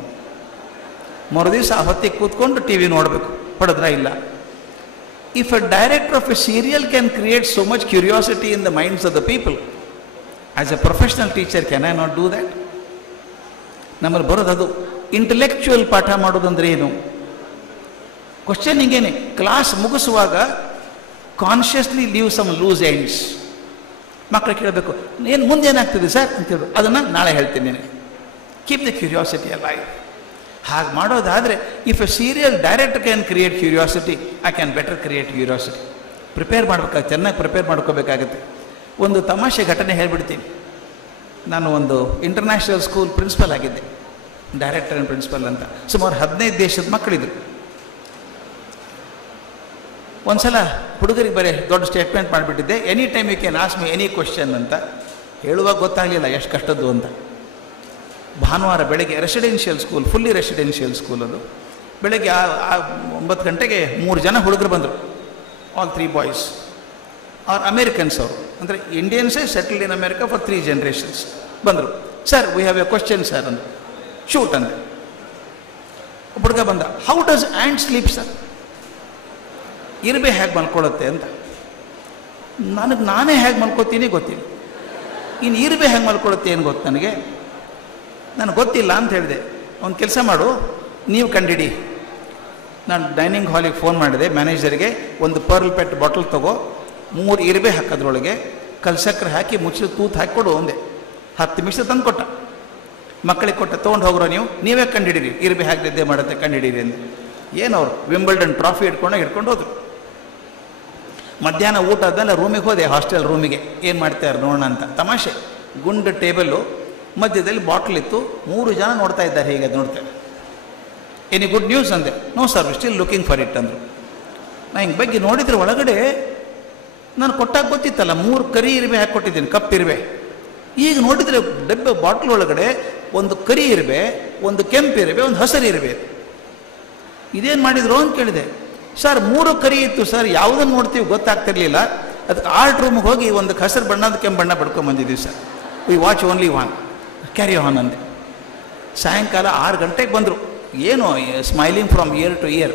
ಮರುದಿವಸ ಆ ಹೊತ್ತಿಗೆ ಕೂತ್ಕೊಂಡು ಟಿ ವಿ ನೋಡಬೇಕು, ಹೊಡೆದ್ರ ಇಲ್ಲ. If a director of a serial can create so much curiosity in the minds of the people, as a professional teacher can I not do that? ನಮ್ಮಲ್ಲಿ ಬರೋದು ಇಂಟೆಲೆಕ್ಚುಯಲ್ ಪಾಠ ಮಾಡೋದಂದ್ರೆ ಏನು? ಕ್ವಶನ್ ಹಿಂಗೇನೆ, ಕ್ಲಾಸ್ ಮುಗಿಸುವಾಗ consciously leave some loose ends. ಮಕ್ಕಳು ಕೇಳಬೇಕು, ಏನು ಮುಂದೇನಾಗ್ತದೆ ಸರ್ ಅಂತೇಳಿ, ಅದನ್ನು ನಾಳೆ ಹೇಳ್ತೀನಿ ನಿನಗೆ. Keep the curiosity alive. ಹಾಗೆ ಮಾಡೋದಾದರೆ if A serial director can create curiosity, I can better create curiosity. Prepare ಮಾಡ್ಬೇಕಾಗುತ್ತೆ, ಚೆನ್ನಾಗಿ ಪ್ರಿಪೇರ್ ಮಾಡ್ಕೋಬೇಕಾಗತ್ತೆ. ಒಂದು ತಮಾಷೆ ಘಟನೆ ಹೇಳ್ಬಿಡ್ತೀನಿ. ನಾನು ಒಂದು ಇಂಟರ್ನ್ಯಾಷನಲ್ ಸ್ಕೂಲ್ ಪ್ರಿನ್ಸಿಪಲ್ ಆಗಿದ್ದೆ, ಡೈರೆಕ್ಟರ್ ಆ್ಯಂಡ್ ಪ್ರಿನ್ಸಿಪಲ್ ಅಂತ. ಸುಮಾರು 15 ದೇಶದ ಮಕ್ಕಳಿದ್ರು. ಒಂದು ಸಲ ಹುಡುಗರಿಗೆ ಬರೀ ದೊಡ್ಡ ಸ್ಟೇಟ್ಮೆಂಟ್ ಮಾಡಿಬಿಟ್ಟಿದ್ದೆ, any time you can ask me any question ಅಂತ. ಹೇಳುವಾಗ ಗೊತ್ತಾಗಲಿಲ್ಲ ಎಷ್ಟು ಕಷ್ಟದ್ದು ಅಂತ. ಭಾನುವಾರ ಬೆಳಗ್ಗೆ, residential school, fully residential school ಅದು. ಬೆಳಗ್ಗೆ 9 ಗಂಟೆಗೆ 3 ಜನ ಹುಡುಗರು ಬಂದರು, ಆಲ್ 3 ಬಾಯ್ಸ್. ಅವ್ರು ಅಮೇರಿಕನ್ಸ್, ಅವರು ಅಂದರೆ ಇಂಡಿಯನ್ಸೇ settled in America for 3 generations ಬಂದರು. Sir we have a question sir ಅಂದರು. ಶೂಟ್ ಅಂದೆ. ಒಬ್ಬ ಹುಡುಗ ಬಂದ, how does ant sleep sir? ಇರುವೆ ಹೇಗೆ ಮಲ್ಕೊಳ್ಳುತ್ತೆ ಅಂತ. ನಾನೇ ಹೇಗೆ ಮಲ್ಕೋತೀನಿ ಗೊತ್ತಿಲ್ಲ, ಇನ್ನು ಇರುವೆ ಹೇಗೆ ಮಲ್ಕೊಳ್ಳುತ್ತೆ ಏನು ಗೊತ್ತು ನನಗೆ? ನನಗೆ ಗೊತ್ತಿಲ್ಲ ಅಂತ ಹೇಳಿದೆ. ಒಂದು ಕೆಲಸ ಮಾಡು, ನೀವು ಕಂಡಿಡಿ. ನಾನು ಡೈನಿಂಗ್ ಹಾಲಿಗೆ ಫೋನ್ ಮಾಡಿದೆ ಮ್ಯಾನೇಜರ್ಗೆ, ಒಂದು ಪರ್ಲ್ ಪೆಟ್ ಬಾಟಲ್ ತಗೋ, 3 ಇರುವೆ ಹಾಕೋದ್ರೊಳಗೆ ಕಲ್ಸಕ್ಕರೆ ಹಾಕಿ ಮುಚ್ಚಿ ತೂತು ಹಾಕಿಕೊಡು ಒಂದೇ. 10 ನಿಮಿಷ ತಂದು ಕೊಟ್ಟ. ಮಕ್ಕಳಿಗೆ ಕೊಟ್ಟ, ತೊಗೊಂಡು ಹೋಗ್ರೋ ನೀವೇ ಕಂಡಿಡೀರಿ ಇರುವೆ ಹೇಗೆ ನಿದ್ದೆ ಮಾಡುತ್ತೆ ಕಂಡಿಡೀರಿ ಅಂತ. ಏನವರು ವಿಂಬಲ್ಡನ್ ಟ್ರಾಫಿ ಹಿಡ್ಕೊಂಡು ಹೋದ್ರು. ಮಧ್ಯಾಹ್ನ ಊಟ ಆದಮೇಲೆ ರೂಮಿಗೆ ಹೋದೆ, ಹಾಸ್ಟೆಲ್ ರೂಮಿಗೆ. ಏನು ಮಾಡ್ತಾರೆ ನೋಡೋಣ ಅಂತ. ತಮಾಷೆ, ಗುಂಡು ಟೇಬಲ್ಲು, ಮಧ್ಯದಲ್ಲಿ ಬಾಟ್ಲ್ ಇತ್ತು. 3 ಜನ ನೋಡ್ತಾ ಇದ್ದಾರೆ, ಹೀಗೆ ನೋಡ್ತಾರೆ. ಎನಿ ಗುಡ್ ನ್ಯೂಸ್ ಅಂದೆ. No sir, still looking for it ಅಂದರು. ನಾನು ಹಿಂಗೆ ಬಗ್ಗೆ ನೋಡಿದ್ರೆ ಒಳಗಡೆ ನಾನು ಕೊಟ್ಟಾಗ ಗೊತ್ತಿತ್ತಲ್ಲ, 3 ಕರಿ ಇರುವೆ ಹಾಕಿಕೊಟ್ಟಿದ್ದೀನಿ, ಕಪ್ ಇರುವೆ. ಈಗ ನೋಡಿದರೆ ಡಬ್ಬೆ ಬಾಟ್ಲ್ ಒಳಗಡೆ ಒಂದು ಕರಿ ಇರುವೆ, ಒಂದು ಕೆಂಪು ಇರುವೆ, ಒಂದು ಹಸಿರು ಇರುವೆ. ಇದೇನು ಮಾಡಿದ್ರು ಅಂತ ಕೇಳಿದೆ. ಸರ್ 3 ಕರಿ ಇತ್ತು ಸರ್, ಯಾವುದನ್ನು ನೋಡ್ತೀವಿ ಗೊತ್ತಾಗ್ತಿರ್ಲಿಲ್ಲ. ಅದಕ್ಕೆ ಆರ್ಟ್ ರೂಮ್ಗೆ ಹೋಗಿ ಒಂದು ಹಸಿರು ಬಣ್ಣದ ಕೆಂಪು ಬಣ್ಣ ಪಡ್ಕೊಂಬಂದಿದ್ದೀವಿ sir. We watch only one, carry on ಅಂದೆ. ಸಾಯಂಕಾಲ 6 ಗಂಟೆಗೆ ಬಂದರು. ಏನು smiling from ear to ear.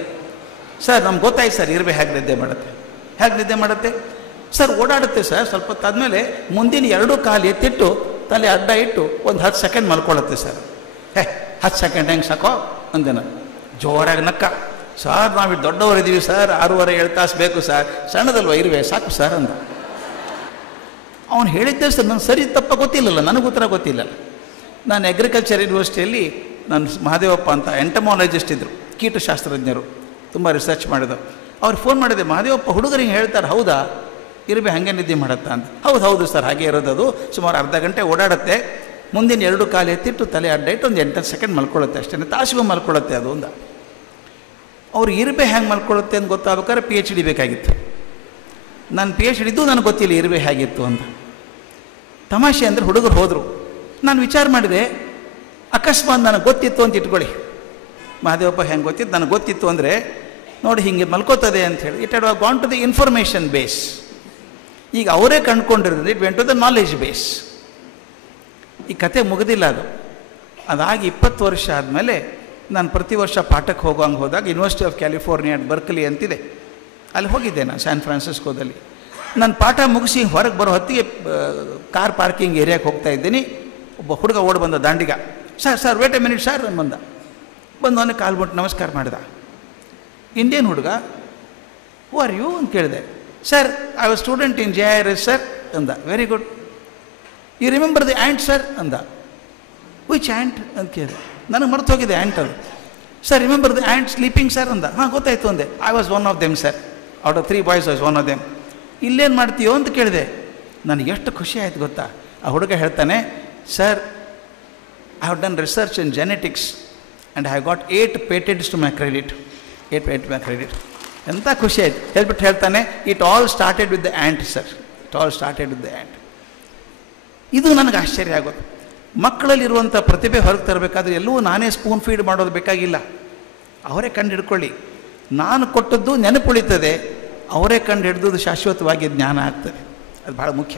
Sir ನಮ್ಗೆ ಗೊತ್ತಾಯ್ತು ಸರ್, ಇರುವೆ ಹೇಗೆ ನಿದ್ದೆ ಮಾಡುತ್ತೆ. ಹೇಗೆ ನಿದ್ದೆ ಮಾಡುತ್ತೆ ಸರ್? ಓಡಾಡುತ್ತೆ ಸರ್. ಸ್ವಲ್ಪ ಹೊತ್ತಾದಮೇಲೆ ಮುಂದಿನ 2 ಕಾಲು ಎತ್ತಿಟ್ಟು ತಲೆ ಅಡ್ಡ ಇಟ್ಟು ಒಂದು 10 ಸೆಕೆಂಡ್ ಮಲ್ಕೊಳ್ಳುತ್ತೆ ಸರ್. 10 ಸೆಕೆಂಡ್ ಹೆಂಗೆ ಸಾಕೋ ಅಂದೆ ನಾನು. ಜೋರಾಗಿ ನಕ್ಕ. ಸರ್ ನಾವು ದೊಡ್ಡವರಿದ್ದೀವಿ ಸರ್, 6-7 ತಾಸು ಬೇಕು ಸರ್. ಸಣ್ಣದಲ್ವ ಇರುವೆ, ಸಾಕು ಸರ್ ಅಂದ. ಅವನು ಹೇಳಿದ್ದೆ ಸರ್, ನನಗೆ ಸರಿ ತಪ್ಪ ಗೊತ್ತಿಲ್ಲಲ್ಲ, ನನಗೆ ಉತ್ತರ ಗೊತ್ತಿಲ್ಲ. ನಾನು ಅಗ್ರಿಕಲ್ಚರ್ ಯೂನಿವರ್ಸಿಟಿಯಲ್ಲಿ ನಾನು ಮಹಾದೇವಪ್ಪ ಅಂತ ಎಂಟಮಾಲಜಿಸ್ಟ್ ಇದ್ದರು, ಕೀಟಶಾಸ್ತ್ರಜ್ಞರು, ತುಂಬ ರಿಸರ್ಚ್ ಮಾಡಿದ್ರು. ಅವ್ರಿಗೆ ಫೋನ್ ಮಾಡಿದೆ, ಮಹಾದೇವಪ್ಪ ಹುಡುಗರಿಗೆ ಹೇಳ್ತಾರೆ ಹೌದಾ ಇರುವೆ ಹಾಗೆ ನಿದ್ದೆ ಮಾಡುತ್ತಾ ಅಂತ. ಹೌದು ಸರ್, ಹಾಗೆ ಇರೋದು. ಅದು ಸುಮಾರು ಅರ್ಧ ಗಂಟೆ ಓಡಾಡುತ್ತೆ, ಮುಂದಿನ 2 ಕಾಲು ಎತ್ತಿಟ್ಟು ತಲೆ ಅಡ್ಡ ಇಟ್ಟು ಒಂದು 8 ಸೆಕೆಂಡ್ ಮಲ್ಕೊಳ್ಳುತ್ತೆ ಅಷ್ಟೇ, ತಾಸಿಗೂ ಮಲ್ಕೊಳ್ಳುತ್ತೆ ಅದು ಅಂದ. ಅವ್ರು ಇರುವೆ ಹೆಂಗೆ ಮಲ್ಕೊಳ್ಳುತ್ತೆ ಅಂತ ಗೊತ್ತಾಗಬೇಕಾದ್ರೆ PhD ಬೇಕಾಗಿತ್ತು. ನಾನು PhD ಇದ್ದು ನನಗೆ ಗೊತ್ತಿಲ್ಲ ಇರುವೆ ಹೇಗಿತ್ತು ಅಂತ. ತಮಾಷೆ ಅಂದರೆ ಹುಡುಗರು ಹೋದರು. ನಾನು ವಿಚಾರ ಮಾಡಿದೆ, ಅಕಸ್ಮಾತ್ ನನಗೆ ಗೊತ್ತಿತ್ತು ಅಂತ ಇಟ್ಕೊಳ್ಳಿ, ಮಹಾದೇವಪ್ಪ ಹೆಂಗೆ ಗೊತ್ತಿತ್ತು, ನನಗೆ ಗೊತ್ತಿತ್ತು ಅಂದರೆ ನೋಡಿ ಹಿಂಗೆ ಮಲ್ಕೋತದೆ ಅಂಥೇಳಿ. It had gone to the information base. ಈಗ ಅವರೇ ಕಂಡುಕೊಂಡಿರೋದು it went to the knowledge base. ಈ ಕತೆ ಮುಗಿದಿಲ್ಲ ಅದು. ಅದಾಗಿ 20 ವರ್ಷ ಆದಮೇಲೆ ನಾನು ಪ್ರತಿ ವರ್ಷ ಪಾಠಕ್ಕೆ ಹೋದಾಗ ಯೂನಿವರ್ಸಿಟಿ ಆಫ್ ಕ್ಯಾಲಿಫೋರ್ನಿಯಾ ಬರ್ಕಲಿ ಅಂತಿದೆ, ಅಲ್ಲಿ ಹೋಗಿದ್ದೆ ನಾನು, ಸ್ಯಾನ್ ಫ್ರಾನ್ಸಿಸ್ಕೋದಲ್ಲಿ. ನಾನು ಪಾಠ ಮುಗಿಸಿ ಹೊರಗೆ ಬರೋ ಹೊತ್ತಿಗೆ ಕಾರ್ ಪಾರ್ಕಿಂಗ್ ಏರಿಯಾಕ್ಕೆ ಹೋಗ್ತಾ ಇದ್ದೀನಿ. ಒಬ್ಬ ಹುಡುಗ ಓಡಿ ಬಂದ, ದಾಂಡಿಗ. Sir wait a minute sir ಬಂದ. ಬಂದು ಅವನಿಗೆ ಕಾಲು ಬಿಟ್ಟು ನಮಸ್ಕಾರ ಮಾಡಿದ. ಇಂಡಿಯನ್ ಹುಡುಗ. ಹೂ ಆರ್ ಯು ಅಂತ ಕೇಳಿದೆ. Sir, I was student in JIRS sir ಅಂದ. Very good. You remember the ant sir ಅಂದ. ವಿಚ್ ಆ್ಯಂಟ್ ಅಂತ ಕೇಳಿದೆ. ನನಗೆ ಮರೆತು ಹೋಗಿದೆ ಆ್ಯಂಟ್ ಅದು. Sir, remember the ant sleeping sir ಅಂದ. ಹಾಂ, ಗೊತ್ತಾಯ್ತು ಅಂದೆ. I was one of them sir. Out of 3 boys was one of them. ಇಲ್ಲೇನು ಮಾಡ್ತೀಯೋ ಅಂತ ಕೇಳಿದೆ. ನನಗೆ ಎಷ್ಟು ಖುಷಿ ಆಯಿತು ಗೊತ್ತಾ. ಆ ಹುಡುಗ ಹೇಳ್ತಾನೆ, sir, I have done research in genetics and I have got 8 patents to my credit. 8 patent my credit. ಎಂಥ ಖುಷಿ ಆಯಿತು. ಹೇಳ್ಬಿಟ್ಟು ಹೇಳ್ತಾನೆ, it all started with the ant sir. It all started with the ant. ಇದು ನನಗೆ ಆಶ್ಚರ್ಯ ಆಗೋದು. ಮಕ್ಕಳಲ್ಲಿರುವಂಥ ಪ್ರತಿಭೆ ಹೊರಗೆ ತರಬೇಕಾದ್ರೆ ಎಲ್ಲವೂ ನಾನೇ ಸ್ಪೂನ್ ಫೀಡ್ ಮಾಡೋದು ಬೇಕಾಗಿಲ್ಲ. ಅವರೇ ಕಂಡು ಹಿಡ್ಕೊಳ್ಳಿ. ನಾನು ಕೊಟ್ಟದ್ದು ನೆನಪುಳಿತದೆ, ಅವರೇ ಕಂಡು ಹಿಡಿದು ಶಾಶ್ವತವಾಗಿ ಜ್ಞಾನ ಆಗ್ತದೆ. ಅದು ಭಾಳ ಮುಖ್ಯ.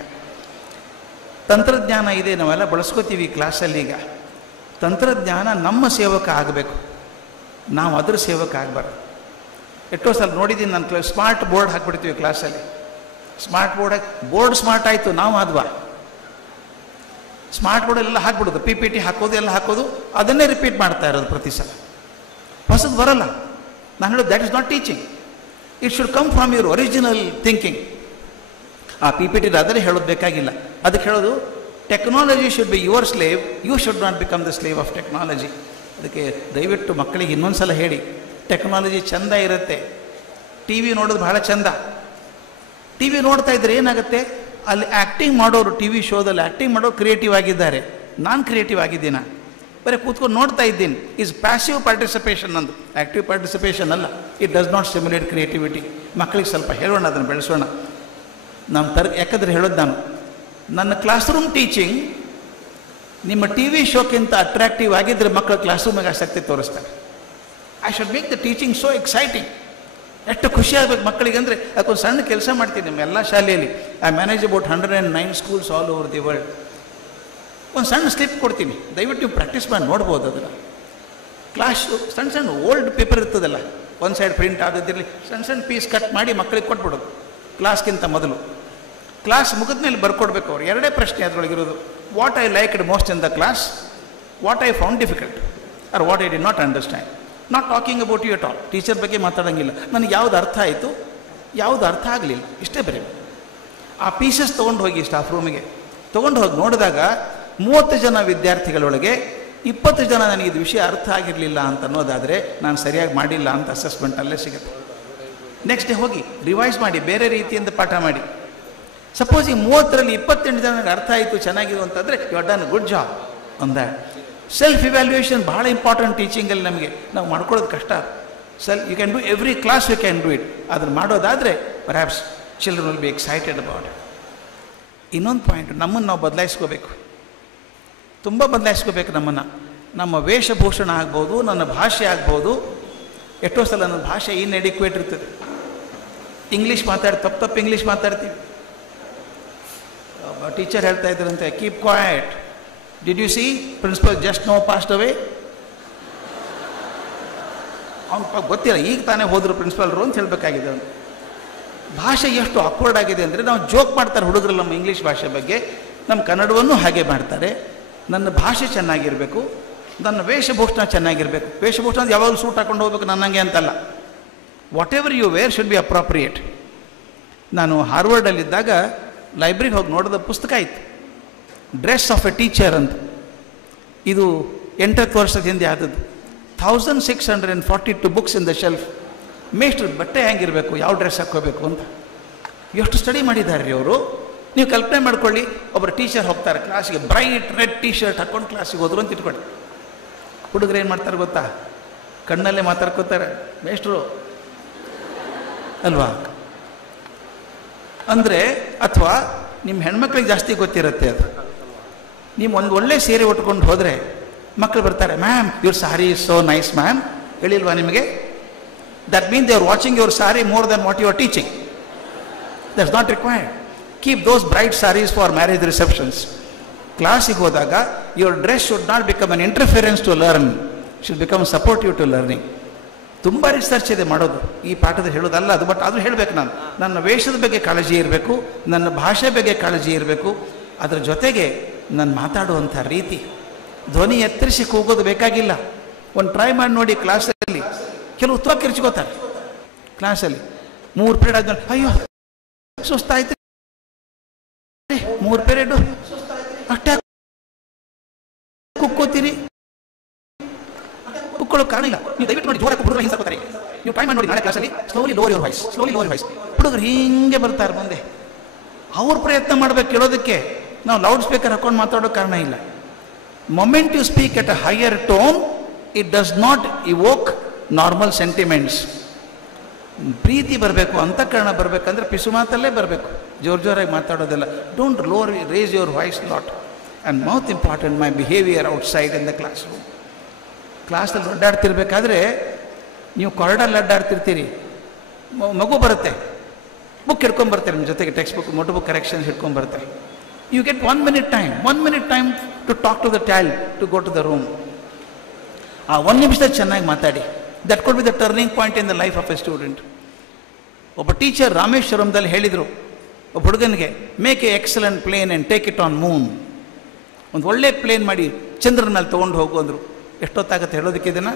ತಂತ್ರಜ್ಞಾನ ಇದೆ, ನಾವೆಲ್ಲ ಬಳಸ್ಕೋತೀವಿ ಕ್ಲಾಸಲ್ಲಿ. ಈಗ ತಂತ್ರಜ್ಞಾನ ನಮ್ಮ ಸೇವಕ ಆಗಬೇಕು, ನಾವು ಅದ್ರ ಸೇವಕ ಆಗಬಾರ್ದು. ಎಷ್ಟೋ ಸಲ ನೋಡಿದ್ದೀನಿ ನಾನು, ಸ್ಮಾರ್ಟ್ ಬೋರ್ಡ್ ಹಾಕ್ಬಿಡ್ತೀವಿ ಕ್ಲಾಸಲ್ಲಿ. ಸ್ಮಾರ್ಟ್ ಬೋರ್ಡ್ ಸ್ಮಾರ್ಟ್ ಆಯಿತು, ನಾವು ಆದ್ವಾ? ಸ್ಮಾರ್ಟ್ ಬೋರ್ಡೆಲ್ಲ ಹಾಕ್ಬಿಡೋದು, PPT ಹಾಕೋದು, ಎಲ್ಲ ಹಾಕೋದು, ಅದನ್ನೇ ರಿಪೀಟ್ ಮಾಡ್ತಾ ಇರೋದು ಪ್ರತಿ ಸಲ. ಹೊಸದು ಬರಲ್ಲ. ನಾನು ಹೇಳೋದು, that is not teaching. It should come from your original thinking. ಆ PPT ಅದನ್ನೇ ಹೇಳೋದು ಬೇಕಾಗಿಲ್ಲ. ಅದಕ್ಕೆ ಹೇಳೋದು, technology should be your slave, you should not become the slave of technology. ಅದಕ್ಕೆ ದಯವಿಟ್ಟು ಮಕ್ಕಳಿಗೆ ಇನ್ನೊಂದು ಸಲ ಹೇಳಿ, ಟೆಕ್ನಾಲಜಿ ಚೆಂದ ಇರುತ್ತೆ. TV ನೋಡೋದು ಬಹಳ ಚೆಂದ. TV ನೋಡ್ತಾ ಇದ್ರೆ ಏನಾಗುತ್ತೆ, ಅಲ್ಲಿ ಆ್ಯಕ್ಟಿಂಗ್ ಮಾಡೋರು, TV ಶೋದಲ್ಲಿ ಆ್ಯಕ್ಟಿಂಗ್ ಮಾಡೋರು ಕ್ರಿಯೇಟಿವ್ ಆಗಿದ್ದಾರೆ. ನಾನು ಕ್ರಿಯೇಟಿವ್ ಆಗಿದ್ದೀನ? ಬರೀ ಕೂತ್ಕೊಂಡು ನೋಡ್ತಾ ಇದ್ದೀನಿ. Is passive participation. ನಂದು ಆ್ಯಕ್ಟಿವ್ ಪಾರ್ಟಿಸಿಪೇಷನ್ ಅಲ್ಲ. It does not stimulate creativity. ಮಕ್ಕಳಿಗೆ ಸ್ವಲ್ಪ ಹೇಳೋಣ, ಅದನ್ನು ಬೆಳೆಸೋಣ. ಯಾಕಂದರೆ ಹೇಳೋದು, ನಾನು ನನ್ನ ಕ್ಲಾಸ್ ರೂಮ್ ಟೀಚಿಂಗ್ ನಿಮ್ಮ TV ಶೋಕ್ಕಿಂತ ಅಟ್ರಾಕ್ಟಿವ್ ಆಗಿದ್ದರೆ ಮಕ್ಕಳು ಕ್ಲಾಸ್ ರೂಮಿಗೆ ಆಸಕ್ತಿ ತೋರಿಸ್ತಾರೆ. I should make the teaching so exciting. ಎಷ್ಟು ಖುಷಿ ಆಗಬೇಕು ಮಕ್ಕಳಿಗೆ ಅಂದರೆ. ಅದಕ್ಕೊಂದು ಸಣ್ಣ ಕೆಲಸ ಮಾಡ್ತೀನಿ ನಮ್ಮ ಎಲ್ಲ ಶಾಲೆಯಲ್ಲಿ. I manage about 109 schools all over the world. ಒಂದು ಸಣ್ಣ ಸ್ಲಿಪ್ ಕೊಡ್ತೀನಿ, ದಯವಿಟ್ಟು ನೀವು ಪ್ರಾಕ್ಟೀಸ್ ಮಾಡಿ ನೋಡ್ಬೋದು. ಅದನ್ನು ಕ್ಲಾಸ್ ಸಣ್ಣ ಸಣ್ಣ ಓಲ್ಡ್ ಪೇಪರ್ ಇರ್ತದಲ್ಲ, ಒಂದು ಸೈಡ್ ಪ್ರಿಂಟ್ ಆಗೋದಿರಲಿ, ಸಣ್ಣ ಸಣ್ಣ ಪೀಸ್ ಕಟ್ ಮಾಡಿ ಮಕ್ಕಳಿಗೆ ಕೊಟ್ಬಿಡೋದು ಕ್ಲಾಸ್ಗಿಂತ ಮೊದಲು. ಕ್ಲಾಸ್ ಮುಗಿದ ಮೇಲೆ ಬರ್ಕೊಡ್ಬೇಕು ಅವ್ರು. 2 ಪ್ರಶ್ನೆ ಅದರೊಳಗಿರೋದು. What I liked most in the class, what I found difficult, or what I did not understand. Not talking about you at all. Teacher ಬಗ್ಗೆ ಮಾತಾಡೋಂಗಿಲ್ಲ. ನನಗೆ ಯಾವುದು ಅರ್ಥ ಆಯಿತು, ಯಾವುದು ಅರ್ಥ ಆಗಲಿಲ್ಲ, ಇಷ್ಟೇ ಬರೀ. ಆ ಪೀಸಸ್ ತೊಗೊಂಡು ಹೋಗಿ ಸ್ಟಾಫ್ ರೂಮಿಗೆ ತೊಗೊಂಡು ಹೋಗಿ ನೋಡಿದಾಗ 30 ಜನ ವಿದ್ಯಾರ್ಥಿಗಳೊಳಗೆ 20 ಜನ ನನಗೆ ಇದು ವಿಷಯ ಅರ್ಥ ಆಗಿರಲಿಲ್ಲ ಅಂತ ಅನ್ನೋದಾದರೆ ನಾನು ಸರಿಯಾಗಿ ಮಾಡಿಲ್ಲ ಅಂತ ಅಸೆಸ್ಮೆಂಟಲ್ಲೇ ಸಿಗುತ್ತೆ. ನೆಕ್ಸ್ಟ್ ಡೇ ಹೋಗಿ ರಿವೈಸ್ ಮಾಡಿ, ಬೇರೆ ರೀತಿಯಿಂದ ಪಾಠ ಮಾಡಿ. ಸಪೋಸ್ ಈ 30ರಲ್ಲಿ 28 ಜನಕ್ಕೆ ಅರ್ಥ ಆಯಿತು, ಚೆನ್ನಾಗಿರು ಅಂತಂದರೆ you are done good job ಅಂದ. ಸೆಲ್ಫ್ ಇವ್ಯಾಲ್ಯೂಯೇಷನ್ ಭಾಳ ಇಂಪಾರ್ಟೆಂಟ್ ಟೀಚಿಂಗಲ್ಲಿ. ನಮಗೆ ನಾವು ಮಾಡ್ಕೊಳ್ಳೋದು ಕಷ್ಟ. You can do every class, you can do it. ಅದನ್ನು ಮಾಡೋದಾದರೆ perhaps children will be excited about it. ಇನ್ನೊಂದು ಪಾಯಿಂಟ್, ನಮ್ಮನ್ನು ನಾವು ಬದಲಾಯಿಸ್ಕೋಬೇಕು, ತುಂಬ ಬದಲಾಯಿಸ್ಕೋಬೇಕು ನಮ್ಮನ್ನು. ನಮ್ಮ ವೇಷಭೂಷಣ ಆಗ್ಬೋದು, ನನ್ನ ಭಾಷೆ ಆಗ್ಬೋದು. ಎಷ್ಟೋ ಸಲ ನನ್ನ ಭಾಷೆ ಇನ್ಎಡಿಕ್ವೇಟ್ ಇರ್ತದೆ. ಇಂಗ್ಲೀಷ್ ತಪ್ಪು ಇಂಗ್ಲೀಷ್ ಮಾತಾಡ್ತೀವಿ. ಟೀಚರ್ ಹೇಳ್ತಾ ಇದ್ರಂತೆ, keep quiet, did you see principal just now passed away. ಅವ್ನು ಗೊತ್ತಿಲ್ಲ, ಈಗ ತಾನೇ ಹೋದರು ಪ್ರಿನ್ಸಿಪಾಲ್ರು ಅಂತ ಹೇಳಬೇಕಾಗಿದೆ. ಅವನು ಭಾಷೆ ಎಷ್ಟು ಆಕ್ವರ್ಡ್ ಆಗಿದೆ ಅಂದರೆ, ನಾವು ಜೋಕ್ ಮಾಡ್ತಾರೆ ಹುಡುಗರು ನಮ್ಮ ಇಂಗ್ಲೀಷ್ ಭಾಷೆ ಬಗ್ಗೆ, ನಮ್ಮ ಕನ್ನಡವನ್ನು ಹಾಗೆ ಮಾಡ್ತಾರೆ. ನನ್ನ ಭಾಷೆ ಚೆನ್ನಾಗಿರಬೇಕು, ನನ್ನ ವೇಷಭೂಷಣ ಚೆನ್ನಾಗಿರಬೇಕು. ವೇಷಭೂಷಣ ಯಾವಾಗಲೂ ಸೂಟ್ ಹಾಕೊಂಡು ಹೋಗ್ಬೇಕು ನನ್ನಂಗೆ ಅಂತಲ್ಲ. Whatever you wear should be appropriate. ನಾನು ಹಾರ್ವರ್ಡಲ್ಲಿದ್ದಾಗ ಲೈಬ್ರರಿಗೆ ಹೋಗಿ ನೋಡಿದ ಪುಸ್ತಕ ಇತ್ತು, ಡ್ರೆಸ್ ಆಫ್ ಎ ಟೀಚರ್ ಅಂತ. ಇದು 8 ವರ್ಷದ ಹಿಂದೆ ಆದದ್ದು. 1642 ಬುಕ್ಸ್ ಇನ್ ದ ಶೆಲ್ಫ್. ಮೇಷ್ಟ್ರು ಬಟ್ಟೆ ಹೆಂಗಿರಬೇಕು, ಯಾವ ಡ್ರೆಸ್ ಹಾಕ್ಕೋಬೇಕು ಅಂತ ಎಷ್ಟು ಸ್ಟಡಿ ಮಾಡಿದ್ದಾರೆ ರೀ ಅವರು. ನೀವು ಕಲ್ಪನೆ ಮಾಡ್ಕೊಳ್ಳಿ, ಒಬ್ಬರು ಟೀಚರ್ ಹೋಗ್ತಾರೆ ಕ್ಲಾಸಿಗೆ, ಬ್ರೈಟ್ ರೆಡ್ ಟೀ ಶರ್ಟ್ ಹಾಕ್ಕೊಂಡು ಕ್ಲಾಸಿಗೆ ಹೋದ್ರು ಅಂತ ಇಟ್ಕೊಳ್ಳಿ. ಹುಡುಗರು ಏನು ಮಾಡ್ತಾರೆ ಗೊತ್ತಾ, ಕಣ್ಣಲ್ಲೇ ಮಾತಾಡ್ಕೋತಾರೆ ಮೇಷ್ಟ್ರು ಅಲ್ವಾ. ಅಂದರೆ ಅಥವಾ ನಿಮ್ಮ ಹೆಣ್ಮಕ್ಳಿಗೆ ಜಾಸ್ತಿ ಗೊತ್ತಿರುತ್ತೆ ಅದು. ನೀವು ಒಂದು ಒಳ್ಳೆ ಸೀರೆ ಉಟ್ಕೊಂಡು ಹೋದರೆ ಮಕ್ಕಳು ಬರ್ತಾರೆ, ma'am your sari is so nice ma'am. ಹೇಳಿಲ್ವಾ ನಿಮಗೆ? That mean they are watching your sari more than what you are teaching. That's not required. Keep those bright saris for marriage receptions. ಕ್ಲಾಸಿಗೆ ಹೋದಾಗ your dress should not become an interference to learn, should become supportive to learning. ತುಂಬ research ಇದೆ ಮಾಡೋದು, ಈ ಪಾಠದಲ್ಲಿ ಹೇಳೋದಲ್ಲ ಅದು. But ಅದು ಹೇಳಬೇಕು, ನಾನು ನನ್ನ ವೇಷದ ಬಗ್ಗೆ ಕಾಳಜಿ ಇರಬೇಕು, ನನ್ನ ಭಾಷೆ ಬಗ್ಗೆ ಕಾಳಜಿ ಇರಬೇಕು. ಅದರ ಜೊತೆಗೆ ನಾನು ಮಾತಾಡುವಂಥ ರೀತಿ, ಧ್ವನಿ ಎತ್ತರಿಸಿ ಕೂಗೋದು ಬೇಕಾಗಿಲ್ಲ. ಒಂದು ಟ್ರೈ ಮಾಡಿ ನೋಡಿ. ಕ್ಲಾಸಲ್ಲಿ ಕೆಲವು ಉತ್ತಮ ಕಿರ್ಚ್ಕೋತಾರೆ. ಕ್ಲಾಸಲ್ಲಿ 3 ಪೀರಿಯಡ್ ಆದ್ಮೇಲೆ ಅಯ್ಯೋ ಸುಸ್ತಾಯ್ತು, 3 ಪೀರಿಯಡು ಅಷ್ಟೇ ಕುಕ್ಕೋತೀರಿ. ಕುಕ್ಕೊಳ್ಳೋ ಕಾರಣ ಇಲ್ಲ. ನೀವು ದಯವಿಟ್ಟು ನೋಡಿ, ಜೋರಾಗಿ ಹುಡುಗರು ಹಿಂಸಾಕೋತಾರೆ. ನೀವು ಟ್ರೈ ಮಾಡಿ ನೋಡಿ ನಾಳೆ ಕ್ಲಾಸಲ್ಲಿ slowly lower your voice, slowly lower voice. ಹುಡುಗರು ಹಿಂಗೆ ಬರ್ತಾರೆ ಮುಂದೆ. ಅವ್ರು ಪ್ರಯತ್ನ ಮಾಡ್ಬೇಕು ಕೇಳೋದಕ್ಕೆ. ನಾವು ಲೌಡ್ ಸ್ಪೀಕರ್ ಹಾಕೊಂಡು ಮಾತಾಡೋ ಕಾರಣ ಇಲ್ಲ. Moment you speak at a higher tone, it does not evoke normal sentiments. ಪ್ರೀತಿ ಬರಬೇಕು, ಅಂತಃಕರಣ ಬರಬೇಕಂದ್ರೆ ಪಿಸು ಮಾತಲ್ಲೇ ಬರಬೇಕು, ಜೋರಾಗಿ ಮಾತಾಡೋದಿಲ್ಲ. Don't lower raise your voice lot. And most important, my behaviour outside in the classroom. ಕ್ಲಾಸಲ್ಲಿ ಅಡ್ಡಾಡ್ತಿರ್ಬೇಕಾದ್ರೆ ನೀವು ಕಾರಿಡಾರ್ಲ್ಲಿ ಅಡ್ಡಾಡ್ತಿರ್ತೀರಿ, ಮಗು ಬರುತ್ತೆ, ಬುಕ್ ಹಿಡ್ಕೊಂಬರ್ತಾರೆ ನಿಮ್ಮ ಜೊತೆಗೆ, textbook, notebook corrections ಹಿಡ್ಕೊಂಬರ್ತಾರೆ. You get 1 minute time to talk to the child to go to the room. ಆ 1 ನಿಮಿಷದಲ್ಲಿ ಚೆನ್ನಾಗಿ ಮಾತಾಡಿ. That could be the turning point in the life of a student. ಒಬ್ಬ teacher ರಾಮೇಶ್ವರಂದಲ್ಲಿ ಹೇಳಿದರು ಒಬ್ಬ ಹುಡುಗನಿಗೆ, make a excellent plane and take it on moon. ಒಂದು ಒಳ್ಳೆ ಪ್ಲೇನ್ ಮಾಡಿ ಚಂದ್ರನ ಮೇಲೆ ತೊಗೊಂಡು ಹೋಗು ಅಂದರು. ಎಷ್ಟೊತ್ತಾಗುತ್ತೆ ಹೇಳೋದಕ್ಕೆ ಇದನ್ನು?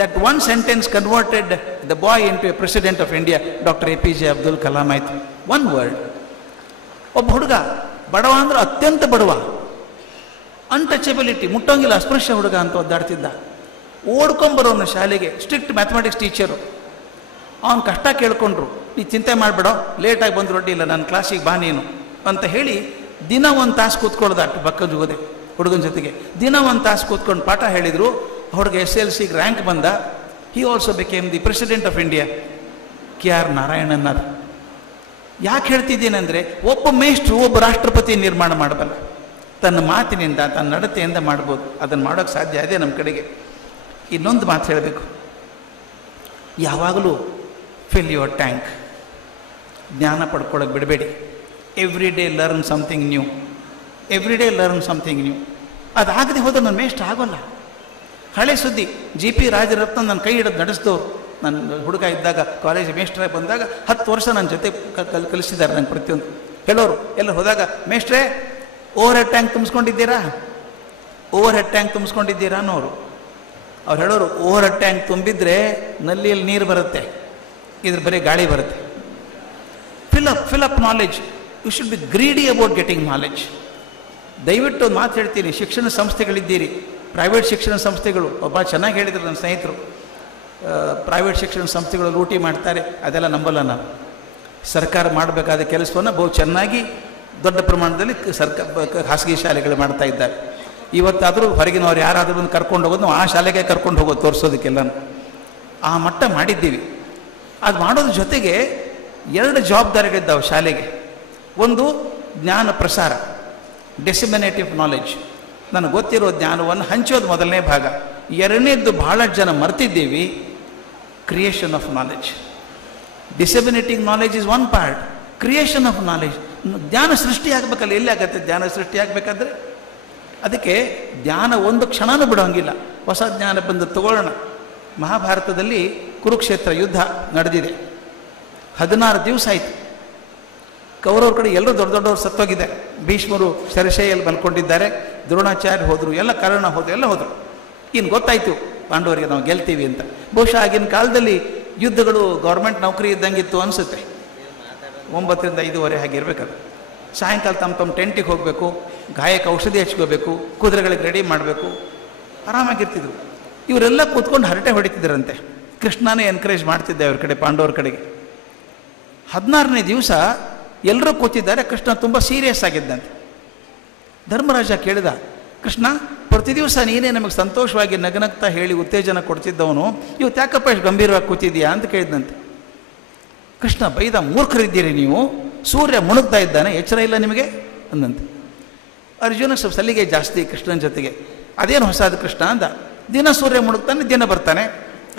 That one sentence converted the boy into A president of India, doctor APJ Abdul Kalam ಆಯಿತು. 1 word. ಒಬ್ಬ ಹುಡುಗ ಬಡವ ಅಂದ್ರೆ ಅತ್ಯಂತ ಬಡವ, ಅನ್ಟಚಬಿಲಿಟಿ, ಮುಟ್ಟೋಂಗಿಲ್ಲ, ಅಸ್ಪೃಶ್ಯ ಹುಡುಗ ಅಂತ ಒದ್ದಾಡ್ತಿದ್ದ. ಓಡ್ಕೊಂಬರೋನು ಶಾಲೆಗೆ, ಸ್ಟ್ರಿಕ್ಟ್ ಮ್ಯಾಥಮೆಟಿಕ್ಸ್ ಟೀಚರು. ಅವನು ಕಷ್ಟ ಕೇಳ್ಕೊಂಡ್ರು, ನೀ ಚಿಂತೆ ಮಾಡಬೇಡ, ಲೇಟಾಗಿ ಬಂದ್ರು ಅಡ್ಡಿಲ್ಲ, ನನ್ನ ಕ್ಲಾಸಿಗೆ ಬಾ ನೀನು ಅಂತ ಹೇಳಿ ದಿನ 1 ತಾಸು ಕೂತ್ಕೊಳ್ಳೋದಾಟ್ಟು ಪಕ್ಕದ ಜೊತೆ ಹುಡುಗನ ಜೊತೆಗೆ. ದಿನ 1 ತಾಸು ಕೂತ್ಕೊಂಡು ಪಾಠ ಹೇಳಿದರು. ಹುಡುಗ SLCಗೆ ರ್ಯಾಂಕ್ ಬಂದ. He also became the president of India. KR Narayanan. ಯಾಕೆ ಹೇಳ್ತಿದ್ದೀನಂದರೆ, ಒಬ್ಬ ಮೇಷ್ಟ್ರು ಒಬ್ಬ ರಾಷ್ಟ್ರಪತಿ ನಿರ್ಮಾಣ ಮಾಡಬಲ್ಲ. ತನ್ನ ಮಾತಿನಿಂದ, ತನ್ನ ನಡತೆಯಿಂದ ಮಾಡ್ಬೋದು. ಅದನ್ನು ಮಾಡೋಕ್ಕೆ ಸಾಧ್ಯ ಇದೆ ನಮ್ಮ ಕಡೆಗೆ. ಇನ್ನೊಂದು ಮಾತು ಹೇಳಬೇಕು, ಯಾವಾಗಲೂ ಫಿಲ್ ಯುವರ್ ಟ್ಯಾಂಕ್. ಜ್ಞಾನ ಪಡ್ಕೊಳ್ಳೋಕೆ ಬಿಡಬೇಡಿ. Every day learn something new, every day learn something new. ಅದಾಗದೆ ಹೋದ್ರೆ ನನ್ನ ಮೇಷ್ಟ್ರು ಆಗೋಲ್ಲ. ಹಳೆ ಸುದ್ದಿ, GP ರಾಜರತ್ನ ನನ್ನ ಕೈ ಹಿಡಿದು ನಡೆಸಿದವರು. ನನ್ನ ಹುಡುಗ ಇದ್ದಾಗ, ಕಾಲೇಜ್ ಮೇಷ್ಟ್ರಾಗಿ ಬಂದಾಗ 10 ವರ್ಷ ನನ್ನ ಜೊತೆ ಕಲಿಸಿದ್ದಾರೆ ನಂಗೆ ಪ್ರತಿಯೊಂದು. ಹೇಳೋರು ಎಲ್ಲ ಹೋದಾಗ, ಮೇಷ್ಟ್ರೇ ಓವರ್ ಹೆಡ್ ಟ್ಯಾಂಕ್ ತುಂಬಿಸ್ಕೊಂಡಿದ್ದೀರಾ, ಓವರ್ ಹೆಡ್ ಟ್ಯಾಂಕ್ ತುಂಬಿಸ್ಕೊಂಡಿದ್ದೀರಾ ಅನ್ನೋರು. ಅವ್ರು ಹೇಳೋರು, ಓವರ್ ಹೆಡ್ ಟ್ಯಾಂಕ್ ತುಂಬಿದ್ರೆ ನಲ್ಲಿಯಲ್ಲಿ ನೀರು ಬರುತ್ತೆ, ಇದ್ರ ಬರೀ ಗಾಳಿ ಬರುತ್ತೆ. Fill up knowledge. You should be greedy about getting knowledge. ದಯವಿಟ್ಟು ಒಂದು ಮಾತು ಹೇಳ್ತೀನಿ, ಶಿಕ್ಷಣ ಸಂಸ್ಥೆಗಳಿದ್ದೀರಿ, ಪ್ರೈವೇಟ್ ಶಿಕ್ಷಣ ಸಂಸ್ಥೆಗಳು. ಒಬ್ಬ ಚೆನ್ನಾಗಿ ಹೇಳಿದ್ರು ನನ್ನ ಸ್ನೇಹಿತರು, ಪ್ರೈವೇಟ್ ಶಿಕ್ಷಣ ಸಂಸ್ಥೆಗಳು ಲೂಟಿ ಮಾಡ್ತಾರೆ, ಅದೆಲ್ಲ ನಂಬಲ್ಲ ನಾನು. ಸರ್ಕಾರ ಮಾಡಬೇಕಾದ ಕೆಲಸವನ್ನು ಬಹು ಚೆನ್ನಾಗಿ ದೊಡ್ಡ ಪ್ರಮಾಣದಲ್ಲಿ ಖಾಸಗಿ ಶಾಲೆಗಳು ಮಾಡ್ತಾ ಇದ್ದಾರೆ. ಇವತ್ತಾದರೂ ಹೊರಗಿನವ್ರು ಯಾರಾದರೂ ಒಂದು ಕರ್ಕೊಂಡು ಹೋಗೋದು, ನಾವು ಆ ಶಾಲೆಗೆ ಕರ್ಕೊಂಡು ಹೋಗೋದು ತೋರಿಸೋದಕ್ಕೆಲ್ಲನೂ ಆ ಮಟ್ಟ ಮಾಡಿದ್ದೀವಿ. ಅದು ಮಾಡೋದ್ರ ಜೊತೆಗೆ 2 ಜವಾಬ್ದಾರಿಗಳಿದ್ದಾವೆ ಶಾಲೆಗೆ. ಒಂದು ಜ್ಞಾನ ಪ್ರಸಾರ, ಡಿಸಿಮಿನೇಟಿವ್ ನಾಲೆಜ್, ನನಗೆ ಗೊತ್ತಿರೋ ಜ್ಞಾನವನ್ನು ಹಂಚೋದು ಮೊದಲನೇ ಭಾಗ. 2ನೇದ್ದು ಬಹಳಷ್ಟು ಜನ ಮರ್ತಿದ್ದೀವಿ, creation of knowledge. Disseminating knowledge is 1 part, creation of knowledge. ಜ್ಞಾನ ಸೃಷ್ಟಿ ಆಗಬೇಕಲ್ಲ, ಎಲ್ಲಿ ಆಗುತ್ತೆ ಜ್ಞಾನ ಸೃಷ್ಟಿ ಆಗಬೇಕಾದ್ರೆ? ಅದಕ್ಕೆ ಜ್ಞಾನ ಒಂದು ಕ್ಷಣನೂ ಬಿಡೋಂಗಿಲ್ಲ. ಹೊಸ ಜ್ಞಾನ ಬಂದು ತಗೊಳ್ಳೋಣ. ಮಹಾಭಾರತದಲ್ಲಿ ಕುರುಕ್ಷೇತ್ರ ಯುದ್ಧ ನಡೆದಿದೆ, 16 ದಿವಸ ಆಯಿತು. ಕೌರವ್ರ ಕಡೆ ಎಲ್ಲರೂ ದೊಡ್ಡ ದೊಡ್ಡವರು ಸತ್ತೋಗಿದ್ದಾರೆ. ಭೀಷ್ಮರು ಶರಶೈಯಲ್ಲಿ ಮಲ್ಕೊಂಡಿದ್ದಾರೆ, ದ್ರೋಣಾಚಾರ್ಯ ಹೋದರು, ಎಲ್ಲ ಕರ್ಣ ಹೋದರು, ಎಲ್ಲ ಹೋದರು. ಇನ್ನು ಗೊತ್ತಾಯಿತು ಪಾಂಡವರಿಗೆ ನಾವು ಗೆಲ್ತೀವಿ ಅಂತ. ಬಹುಶಃ ಆಗಿನ ಕಾಲದಲ್ಲಿ ಯುದ್ಧಗಳು ಗೌರ್ಮೆಂಟ್ ನೌಕರಿ ಇದ್ದಂಗಿತ್ತು ಅನಿಸುತ್ತೆ. 9 ರಿಂದ 5 ಹಾಗಿರ್ಬೇಕದು. ಸಾಯಂಕಾಲ ತಮ್ಮ ಟೆಂಟಿಗೆ ಹೋಗಬೇಕು, ಗಾಯಕ್ಕೆ ಔಷಧಿ ಹಚ್ಕೋಬೇಕು, ಕುದುರೆಗಳಿಗೆ ರೆಡಿ ಮಾಡಬೇಕು, ಆರಾಮಾಗಿರ್ತಿದ್ರು. ಇವರೆಲ್ಲ ಕೂತ್ಕೊಂಡು ಹರಟೆ ಹೊಡಿತಿದ್ರಂತೆ. ಕೃಷ್ಣನೇ ಎನ್ಕರೇಜ್ ಮಾಡ್ತಿದ್ದೆ ಅವ್ರ ಕಡೆ, ಪಾಂಡವರ ಕಡೆಗೆ. 16ನೇ ದಿವಸ ಎಲ್ಲರೂ ಕೂತಿದ್ದಾರೆ, ಕೃಷ್ಣ ತುಂಬ ಸೀರಿಯಸ್ ಆಗಿದ್ದಂತೆ. ಧರ್ಮರಾಜ ಕೇಳಿದ, ಕೃಷ್ಣ ಪ್ರತಿ ದಿವಸ ನೀನೇ ನಮಗೆ ಸಂತೋಷವಾಗಿ ನಗನಗ್ತಾ ಹೇಳಿ ಉತ್ತೇಜನ ಕೊಡ್ತಿದ್ದವನು, ಇವತ್ತು ಯಾಕಪ್ಪ ಇಷ್ಟು ಗಂಭೀರವಾಗಿ ಕೂತಿದ್ದೀಯಾ ಅಂತ ಕೇಳಿದಂತೆ. ಕೃಷ್ಣ ಬೈದ, ಮೂರ್ಖರಿದ್ದೀರಿ ನೀವು, ಸೂರ್ಯ ಮುಣುಗ್ತಾ ಇದ್ದಾನೆ, ಎಚ್ಚರ ಇಲ್ಲ ನಿಮಗೆ ಅಂದಂತೆ. ಅರ್ಜುನ ಸ್ವಲ್ಪ ಸಲಿಗೆ ಜಾಸ್ತಿ ಕೃಷ್ಣನ ಜೊತೆಗೆ. ಅದೇನು ಹೊಸದು ಕೃಷ್ಣ ಅಂದ. ದಿನ ಸೂರ್ಯ ಮುಣುಗ್ತಾನೆ, ದಿನ ಬರ್ತಾನೆ,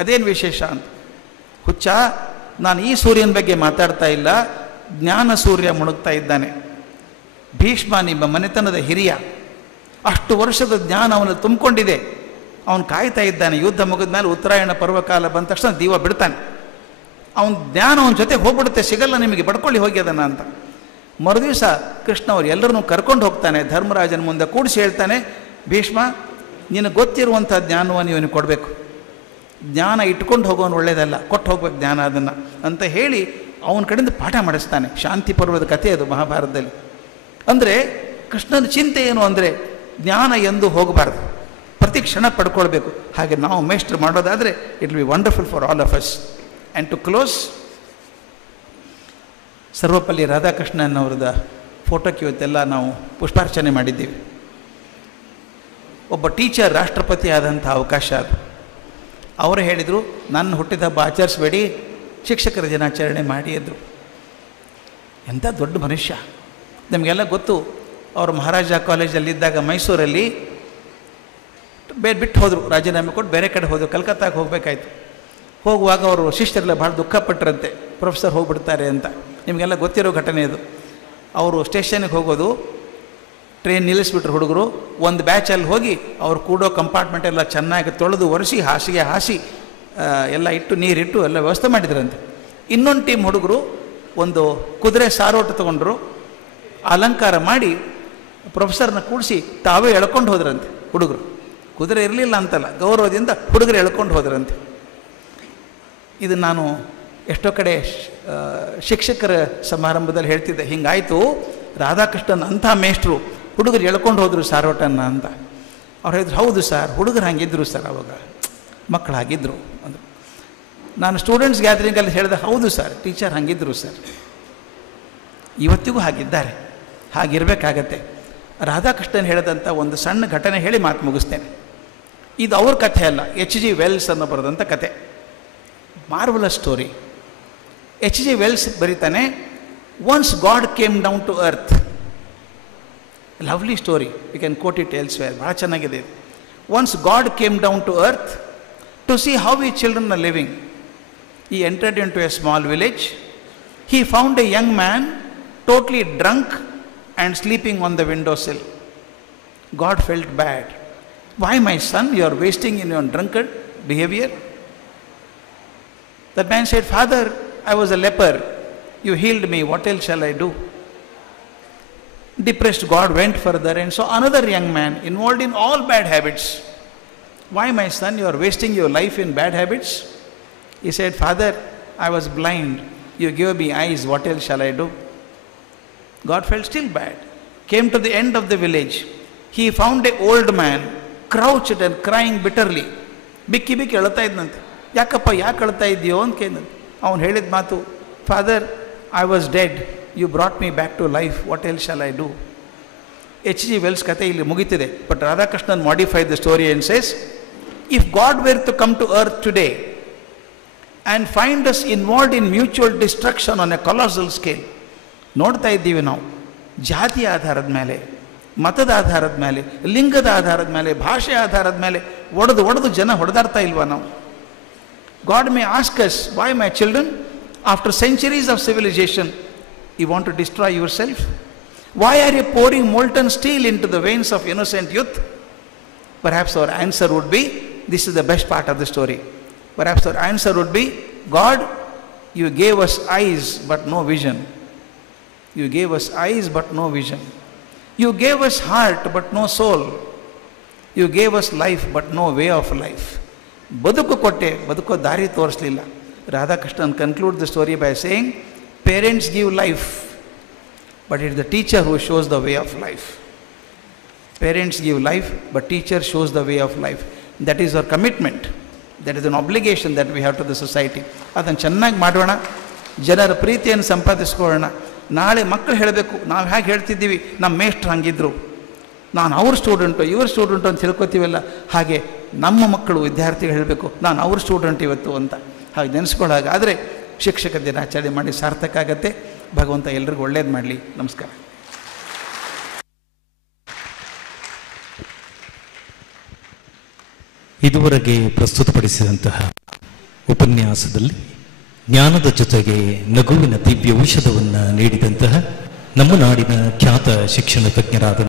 ಅದೇನು ವಿಶೇಷ ಅಂತ. ಹುಚ್ಚ, ನಾನು ಈ ಸೂರ್ಯನ ಬಗ್ಗೆ ಮಾತಾಡ್ತಾ ಇಲ್ಲ, ಜ್ಞಾನ ಸೂರ್ಯ ಮುಣುಗ್ತಾ ಇದ್ದಾನೆ. ಭೀಷ್ಮ ನಿಮ್ಮ ಮನೆತನದ ಹಿರಿಯ, ಅಷ್ಟು ವರ್ಷದ ಜ್ಞಾನ ಅವನು ತುಂಬಿಕೊಂಡಿದೆ, ಅವನು ಕಾಯ್ತಾ ಇದ್ದಾನೆ. ಯುದ್ಧ ಮುಗಿದ ಮೇಲೆ ಉತ್ತರಾಯಣ ಪರ್ವಕಾಲ ಬಂದ ತಕ್ಷಣ ದೀವ ಬಿಡ್ತಾನೆ. ಅವನ ಜ್ಞಾನ ಅವನ ಜೊತೆ ಹೋಗ್ಬಿಡುತ್ತೆ, ಸಿಗಲ್ಲ ನಿಮಗೆ, ಬಡ್ಕೊಳ್ಳಿ ಹೋಗಿ ಅದನ್ನು ಅಂತ. ಮರುದಿವಸ ಕೃಷ್ಣ ಅವ್ರು ಎಲ್ಲರನ್ನೂ ಕರ್ಕೊಂಡು ಹೋಗ್ತಾನೆ, ಧರ್ಮರಾಜನ ಮುಂದೆ ಕೂಡಿಸಿ ಹೇಳ್ತಾನೆ, ಭೀಷ್ಮ ನಿನಗೆ ಗೊತ್ತಿರುವಂಥ ಜ್ಞಾನವನ್ನು ಇವನಿಗೆ ಕೊಡಬೇಕು. ಜ್ಞಾನ ಇಟ್ಕೊಂಡು ಹೋಗೋನು ಒಳ್ಳೆಯದಲ್ಲ, ಕೊಟ್ಟು ಹೋಗ್ಬೇಕು ಜ್ಞಾನ ಅದನ್ನು ಅಂತ ಹೇಳಿ ಅವನ ಕಡೆಯಿಂದ ಪಾಠ ಮಾಡಿಸ್ತಾನೆ. ಶಾಂತಿ ಪರ್ವದ ಕಥೆ ಅದು ಮಹಾಭಾರತದಲ್ಲಿ. ಅಂದರೆ ಕೃಷ್ಣನ ಚಿಂತೆ ಏನು ಅಂದರೆ ಜ್ಞಾನ ಎಂದು ಹೋಗಬಾರ್ದು, ಪ್ರತಿ ಕ್ಷಣ ಪಡ್ಕೊಳ್ಬೇಕು. ಹಾಗೆ ನಾವು ಮೇಸ್ಟ್ರು ಮಾಡೋದಾದರೆ it will be wonderful for all of us. And to close, Sarvepalli Radhakrishnan ಅವ್ರದ್ದು ಫೋಟೋಕ್ಕೆ ಇವತ್ತೆಲ್ಲ ನಾವು ಪುಷ್ಪಾರ್ಚನೆ ಮಾಡಿದ್ದೀವಿ. ಒಬ್ಬ ಟೀಚರ್ ರಾಷ್ಟ್ರಪತಿ ಆದಂಥ ಅವಕಾಶ ಅದು. ಅವರು ಹೇಳಿದರು, ನನ್ನ ಹುಟ್ಟಿದ ಹಬ್ಬ ಆಚರಿಸಬೇಡಿ, ಶಿಕ್ಷಕರ ದಿನಾಚರಣೆ ಮಾಡಿ ಅಂದರು. ಎಂಥ ದೊಡ್ಡ ಮನುಷ್ಯ. ನಮಗೆಲ್ಲ ಗೊತ್ತು, ಅವರು ಮಹಾರಾಜ ಕಾಲೇಜಲ್ಲಿದ್ದಾಗ ಮೈಸೂರಲ್ಲಿ ಬಿಟ್ಟು ಹೋದರು, ರಾಜೀನಾಮೆ ಕೊಟ್ಟು ಬೇರೆ ಕಡೆ ಹೋದರು, ಕಲ್ಕತ್ತಾಗೆ ಹೋಗಬೇಕಾಯ್ತು. ಹೋಗುವಾಗ ಅವರು ಶಿಷ್ಯರೆಲ್ಲ ಭಾಳ ದುಃಖಪಟ್ಟರಂತೆ, ಪ್ರೊಫೆಸರ್ ಹೋಗ್ಬಿಡ್ತಾರೆ ಅಂತ. ನಿಮಗೆಲ್ಲ ಗೊತ್ತಿರೋ ಘಟನೆ ಇದು. ಅವರು ಸ್ಟೇಷನ್ಗೆ ಹೋಗೋದು, ಟ್ರೈನ್ ನಿಲ್ಲಿಸ್ಬಿಟ್ರು ಹುಡುಗರು. ಒಂದು ಬ್ಯಾಚಲ್ಲಿ ಹೋಗಿ ಅವ್ರು ಕೂಡೋ ಕಂಪಾರ್ಟ್ಮೆಂಟ್ ಎಲ್ಲ ಚೆನ್ನಾಗಿ ತೊಳೆದು ಒರೆಸಿ ಹಾಸಿಗೆ ಹಾಸಿ ಎಲ್ಲ ಇಟ್ಟು ನೀರಿಟ್ಟು ಎಲ್ಲ ವ್ಯವಸ್ಥೆ ಮಾಡಿದ್ರಂತೆ. ಇನ್ನೊಂದು ಟೀಮ್ ಹುಡುಗರು ಒಂದು ಕುದುರೆ ಸಾರೋಟ ತೊಗೊಂಡ್ರು, ಅಲಂಕಾರ ಮಾಡಿ ಪ್ರೊಫೆಸರ್ನ ಕೂಡಿಸಿ ತಾವೇ ಎಳ್ಕೊಂಡು ಹೋದ್ರಂತೆ ಹುಡುಗರು. ಕುದುರೆ ಇರಲಿಲ್ಲ ಅಂತಲ್ಲ, ಗೌರವದಿಂದ ಹುಡುಗರು ಎಳ್ಕೊಂಡು ಹೋದ್ರಂತೆ. ಇದು ನಾನು ಎಷ್ಟೋ ಕಡೆ ಶಿಕ್ಷಕರ ಸಮಾರಂಭದಲ್ಲಿ ಹೇಳ್ತಿದ್ದೆ, ಹಿಂಗಾಯಿತು ರಾಧಾಕೃಷ್ಣನ್ ಅಂಥ ಮೇಷ್ಟ್ರು ಹುಡುಗರು ಎಳ್ಕೊಂಡು ಹೋದರು ಸಾರೋಟನ್ನ ಅಂತ. ಅವ್ರು ಹೇಳಿದ್ರು, ಹೌದು ಸರ್, ಹುಡುಗರು ಹಾಗಿದ್ದರು ಸರ್, ಅವಾಗ ಮಕ್ಕಳು ಹಾಗಿದ್ದರು ಅಂದರು. ನಾನು ಸ್ಟೂಡೆಂಟ್ಸ್ ಗ್ಯಾದರಿಂಗಲ್ಲಿ ಹೇಳಿದೆ, ಹೌದು ಸರ್, ಟೀಚರ್ ಹಾಗಿದ್ದರು ಸರ್, ಇವತ್ತಿಗೂ ಹಾಗಿದ್ದಾರೆ, ಹಾಗಿರಬೇಕಾಗತ್ತೆ. ರಾಧಾಕೃಷ್ಣನ್ ಹೇಳಿದಂಥ ಒಂದು ಸಣ್ಣ ಘಟನೆ ಹೇಳಿ ಮಾತು ಮುಗಿಸ್ತೇನೆ. ಇದು ಅವ್ರ ಕಥೆ ಅಲ್ಲ, H.G. ವೆಲ್ಸ್ ಅನ್ನೋ ಬರೆದಂಥ ಕಥೆ. Marvellous story. H.G. ವೆಲ್ಸ್ ಬರೀತಾನೆ, once God came down to earth. Lovely story, you can quote it elsewhere, ಭಾಳ ಚೆನ್ನಾಗಿದೆ ಇದು. Once God came down to earth to see how ಈ children are living. He entered into a small village. He found a young man totally drunk and sleeping on the windowsill. God felt bad. Why, my son, you are wasting in your drunkard behavior? That man said, Father, I was a leper. You healed me. What else shall I do? Depressed, God went further and saw another young man involved in all bad habits. Why, my son, you are wasting your life in bad habits? He said, Father, I was blind. You gave me eyes. What else shall I do? God felt still bad. Came to the end of the village. He found an old man crouched and crying bitterly. ಬಿಕ್ಕಿ ಬಿಕ್ಕಿ ಅಳ್ತಾ ಇದ್ದಂತೆ. ಯಾಕಪ್ಪ, ಯಾಕೆ ಅಳ್ತಾ ಇದೆಯೋ ಅಂತ ಕೇಳಿದಂತೆ. ಅವನು ಹೇಳಿದ ಮಾತು, father, I was dead, you brought me back to life, what else shall I do? H.G. Wells ಕಥೆ ಇಲ್ಲಿ ಮುಗಿತಿದೆ. But Radhakrishnan modified the story and says, if God were to come to earth today and find us involved in mutual destruction on a colossal scale. ನೋಡ್ತಾ ಇದ್ದೀವಿ ನಾವು, ಜಾತಿಯ ಆಧಾರದ ಮೇಲೆ, ಮತದ ಆಧಾರದ ಮೇಲೆ, ಲಿಂಗದ ಆಧಾರದ ಮೇಲೆ, ಭಾಷೆಯ ಆಧಾರದ ಮೇಲೆ ಒಡೆದು ಜನ ಹೊಡೆದಾಡ್ತಾ ಇಲ್ವಾ ನಾವು? God may ask us, why, my children, after centuries of civilization, you want to destroy yourself? Why are you pouring molten steel into the veins of innocent youth? Perhaps our answer would be, this is the best part of the story. Perhaps our answer would be, God, you gave us eyes but no vision. You gave us eyes but no vision. You gave us heart but no soul. You gave us life but no way of life. ಬದುಕು ಕೊಟ್ಟೆ, ಬದುಕೋ ದಾರಿ ತೋರಿಸಲಿಲ್ಲ. Radhakrishnan conclude the story by saying, parents give life but it is the teacher who shows the way of life. Parents give life but teacher shows the way of life. That is our commitment. That is an obligation that we have to the society. ಅದನ್ನು ಚೆನ್ನಾಗಿ ಮಾಡೋಣ, ಜನರ ಪ್ರೀತಿಯನ್ನು ಸಂಪಾದಿಸ್ಕೊಳ್ಳೋಣ. ನಾಳೆ ಮಕ್ಕಳು ಹೇಳಬೇಕು, ನಾವು ಹೇಗೆ ಹೇಳ್ತಿದ್ದೀವಿ, ನಮ್ಮ ಮೇಷ್ಟ್ರು ಹಂಗಿದ್ರು, ನಾನು ಅವ್ರ ಸ್ಟೂಡೆಂಟು ಇವ್ರ ಸ್ಟೂಡೆಂಟು ಅಂತ ತಿಳ್ಕೊತೀವಲ್ಲ, ಹಾಗೆ ನಮ್ಮ ಮಕ್ಕಳು ವಿದ್ಯಾರ್ಥಿಗಳು ಹೇಳಬೇಕು, ನಾನು ಅವ್ರ ಸ್ಟೂಡೆಂಟ್ ಇವತ್ತು ಅಂತ. ಹಾಗೆ ನೆನೆಸ್ಕೊಳ್ಳೋಕೆ ಆದರೆ ಶಿಕ್ಷಕ ದಿನಾಚರಣೆ ಮಾಡಿ ಸಾರ್ಥಕ ಆಗತ್ತೆ. ಭಗವಂತ ಎಲ್ರಿಗೂ ಒಳ್ಳೇದು ಮಾಡಲಿ. ನಮಸ್ಕಾರ. ಇದುವರೆಗೆ ಪ್ರಸ್ತುತಪಡಿಸಿದಂತಹ ಉಪನ್ಯಾಸದಲ್ಲಿ ಜ್ಞಾನದ ಜೊತೆಗೆ ನಗುವಿನ ದಿವ್ಯ ಔಷಧವನ್ನು ನೀಡಿದಂತಹ ನಮ್ಮ ನಾಡಿನ ಖ್ಯಾತ ಶಿಕ್ಷಣ ತಜ್ಞರಾದ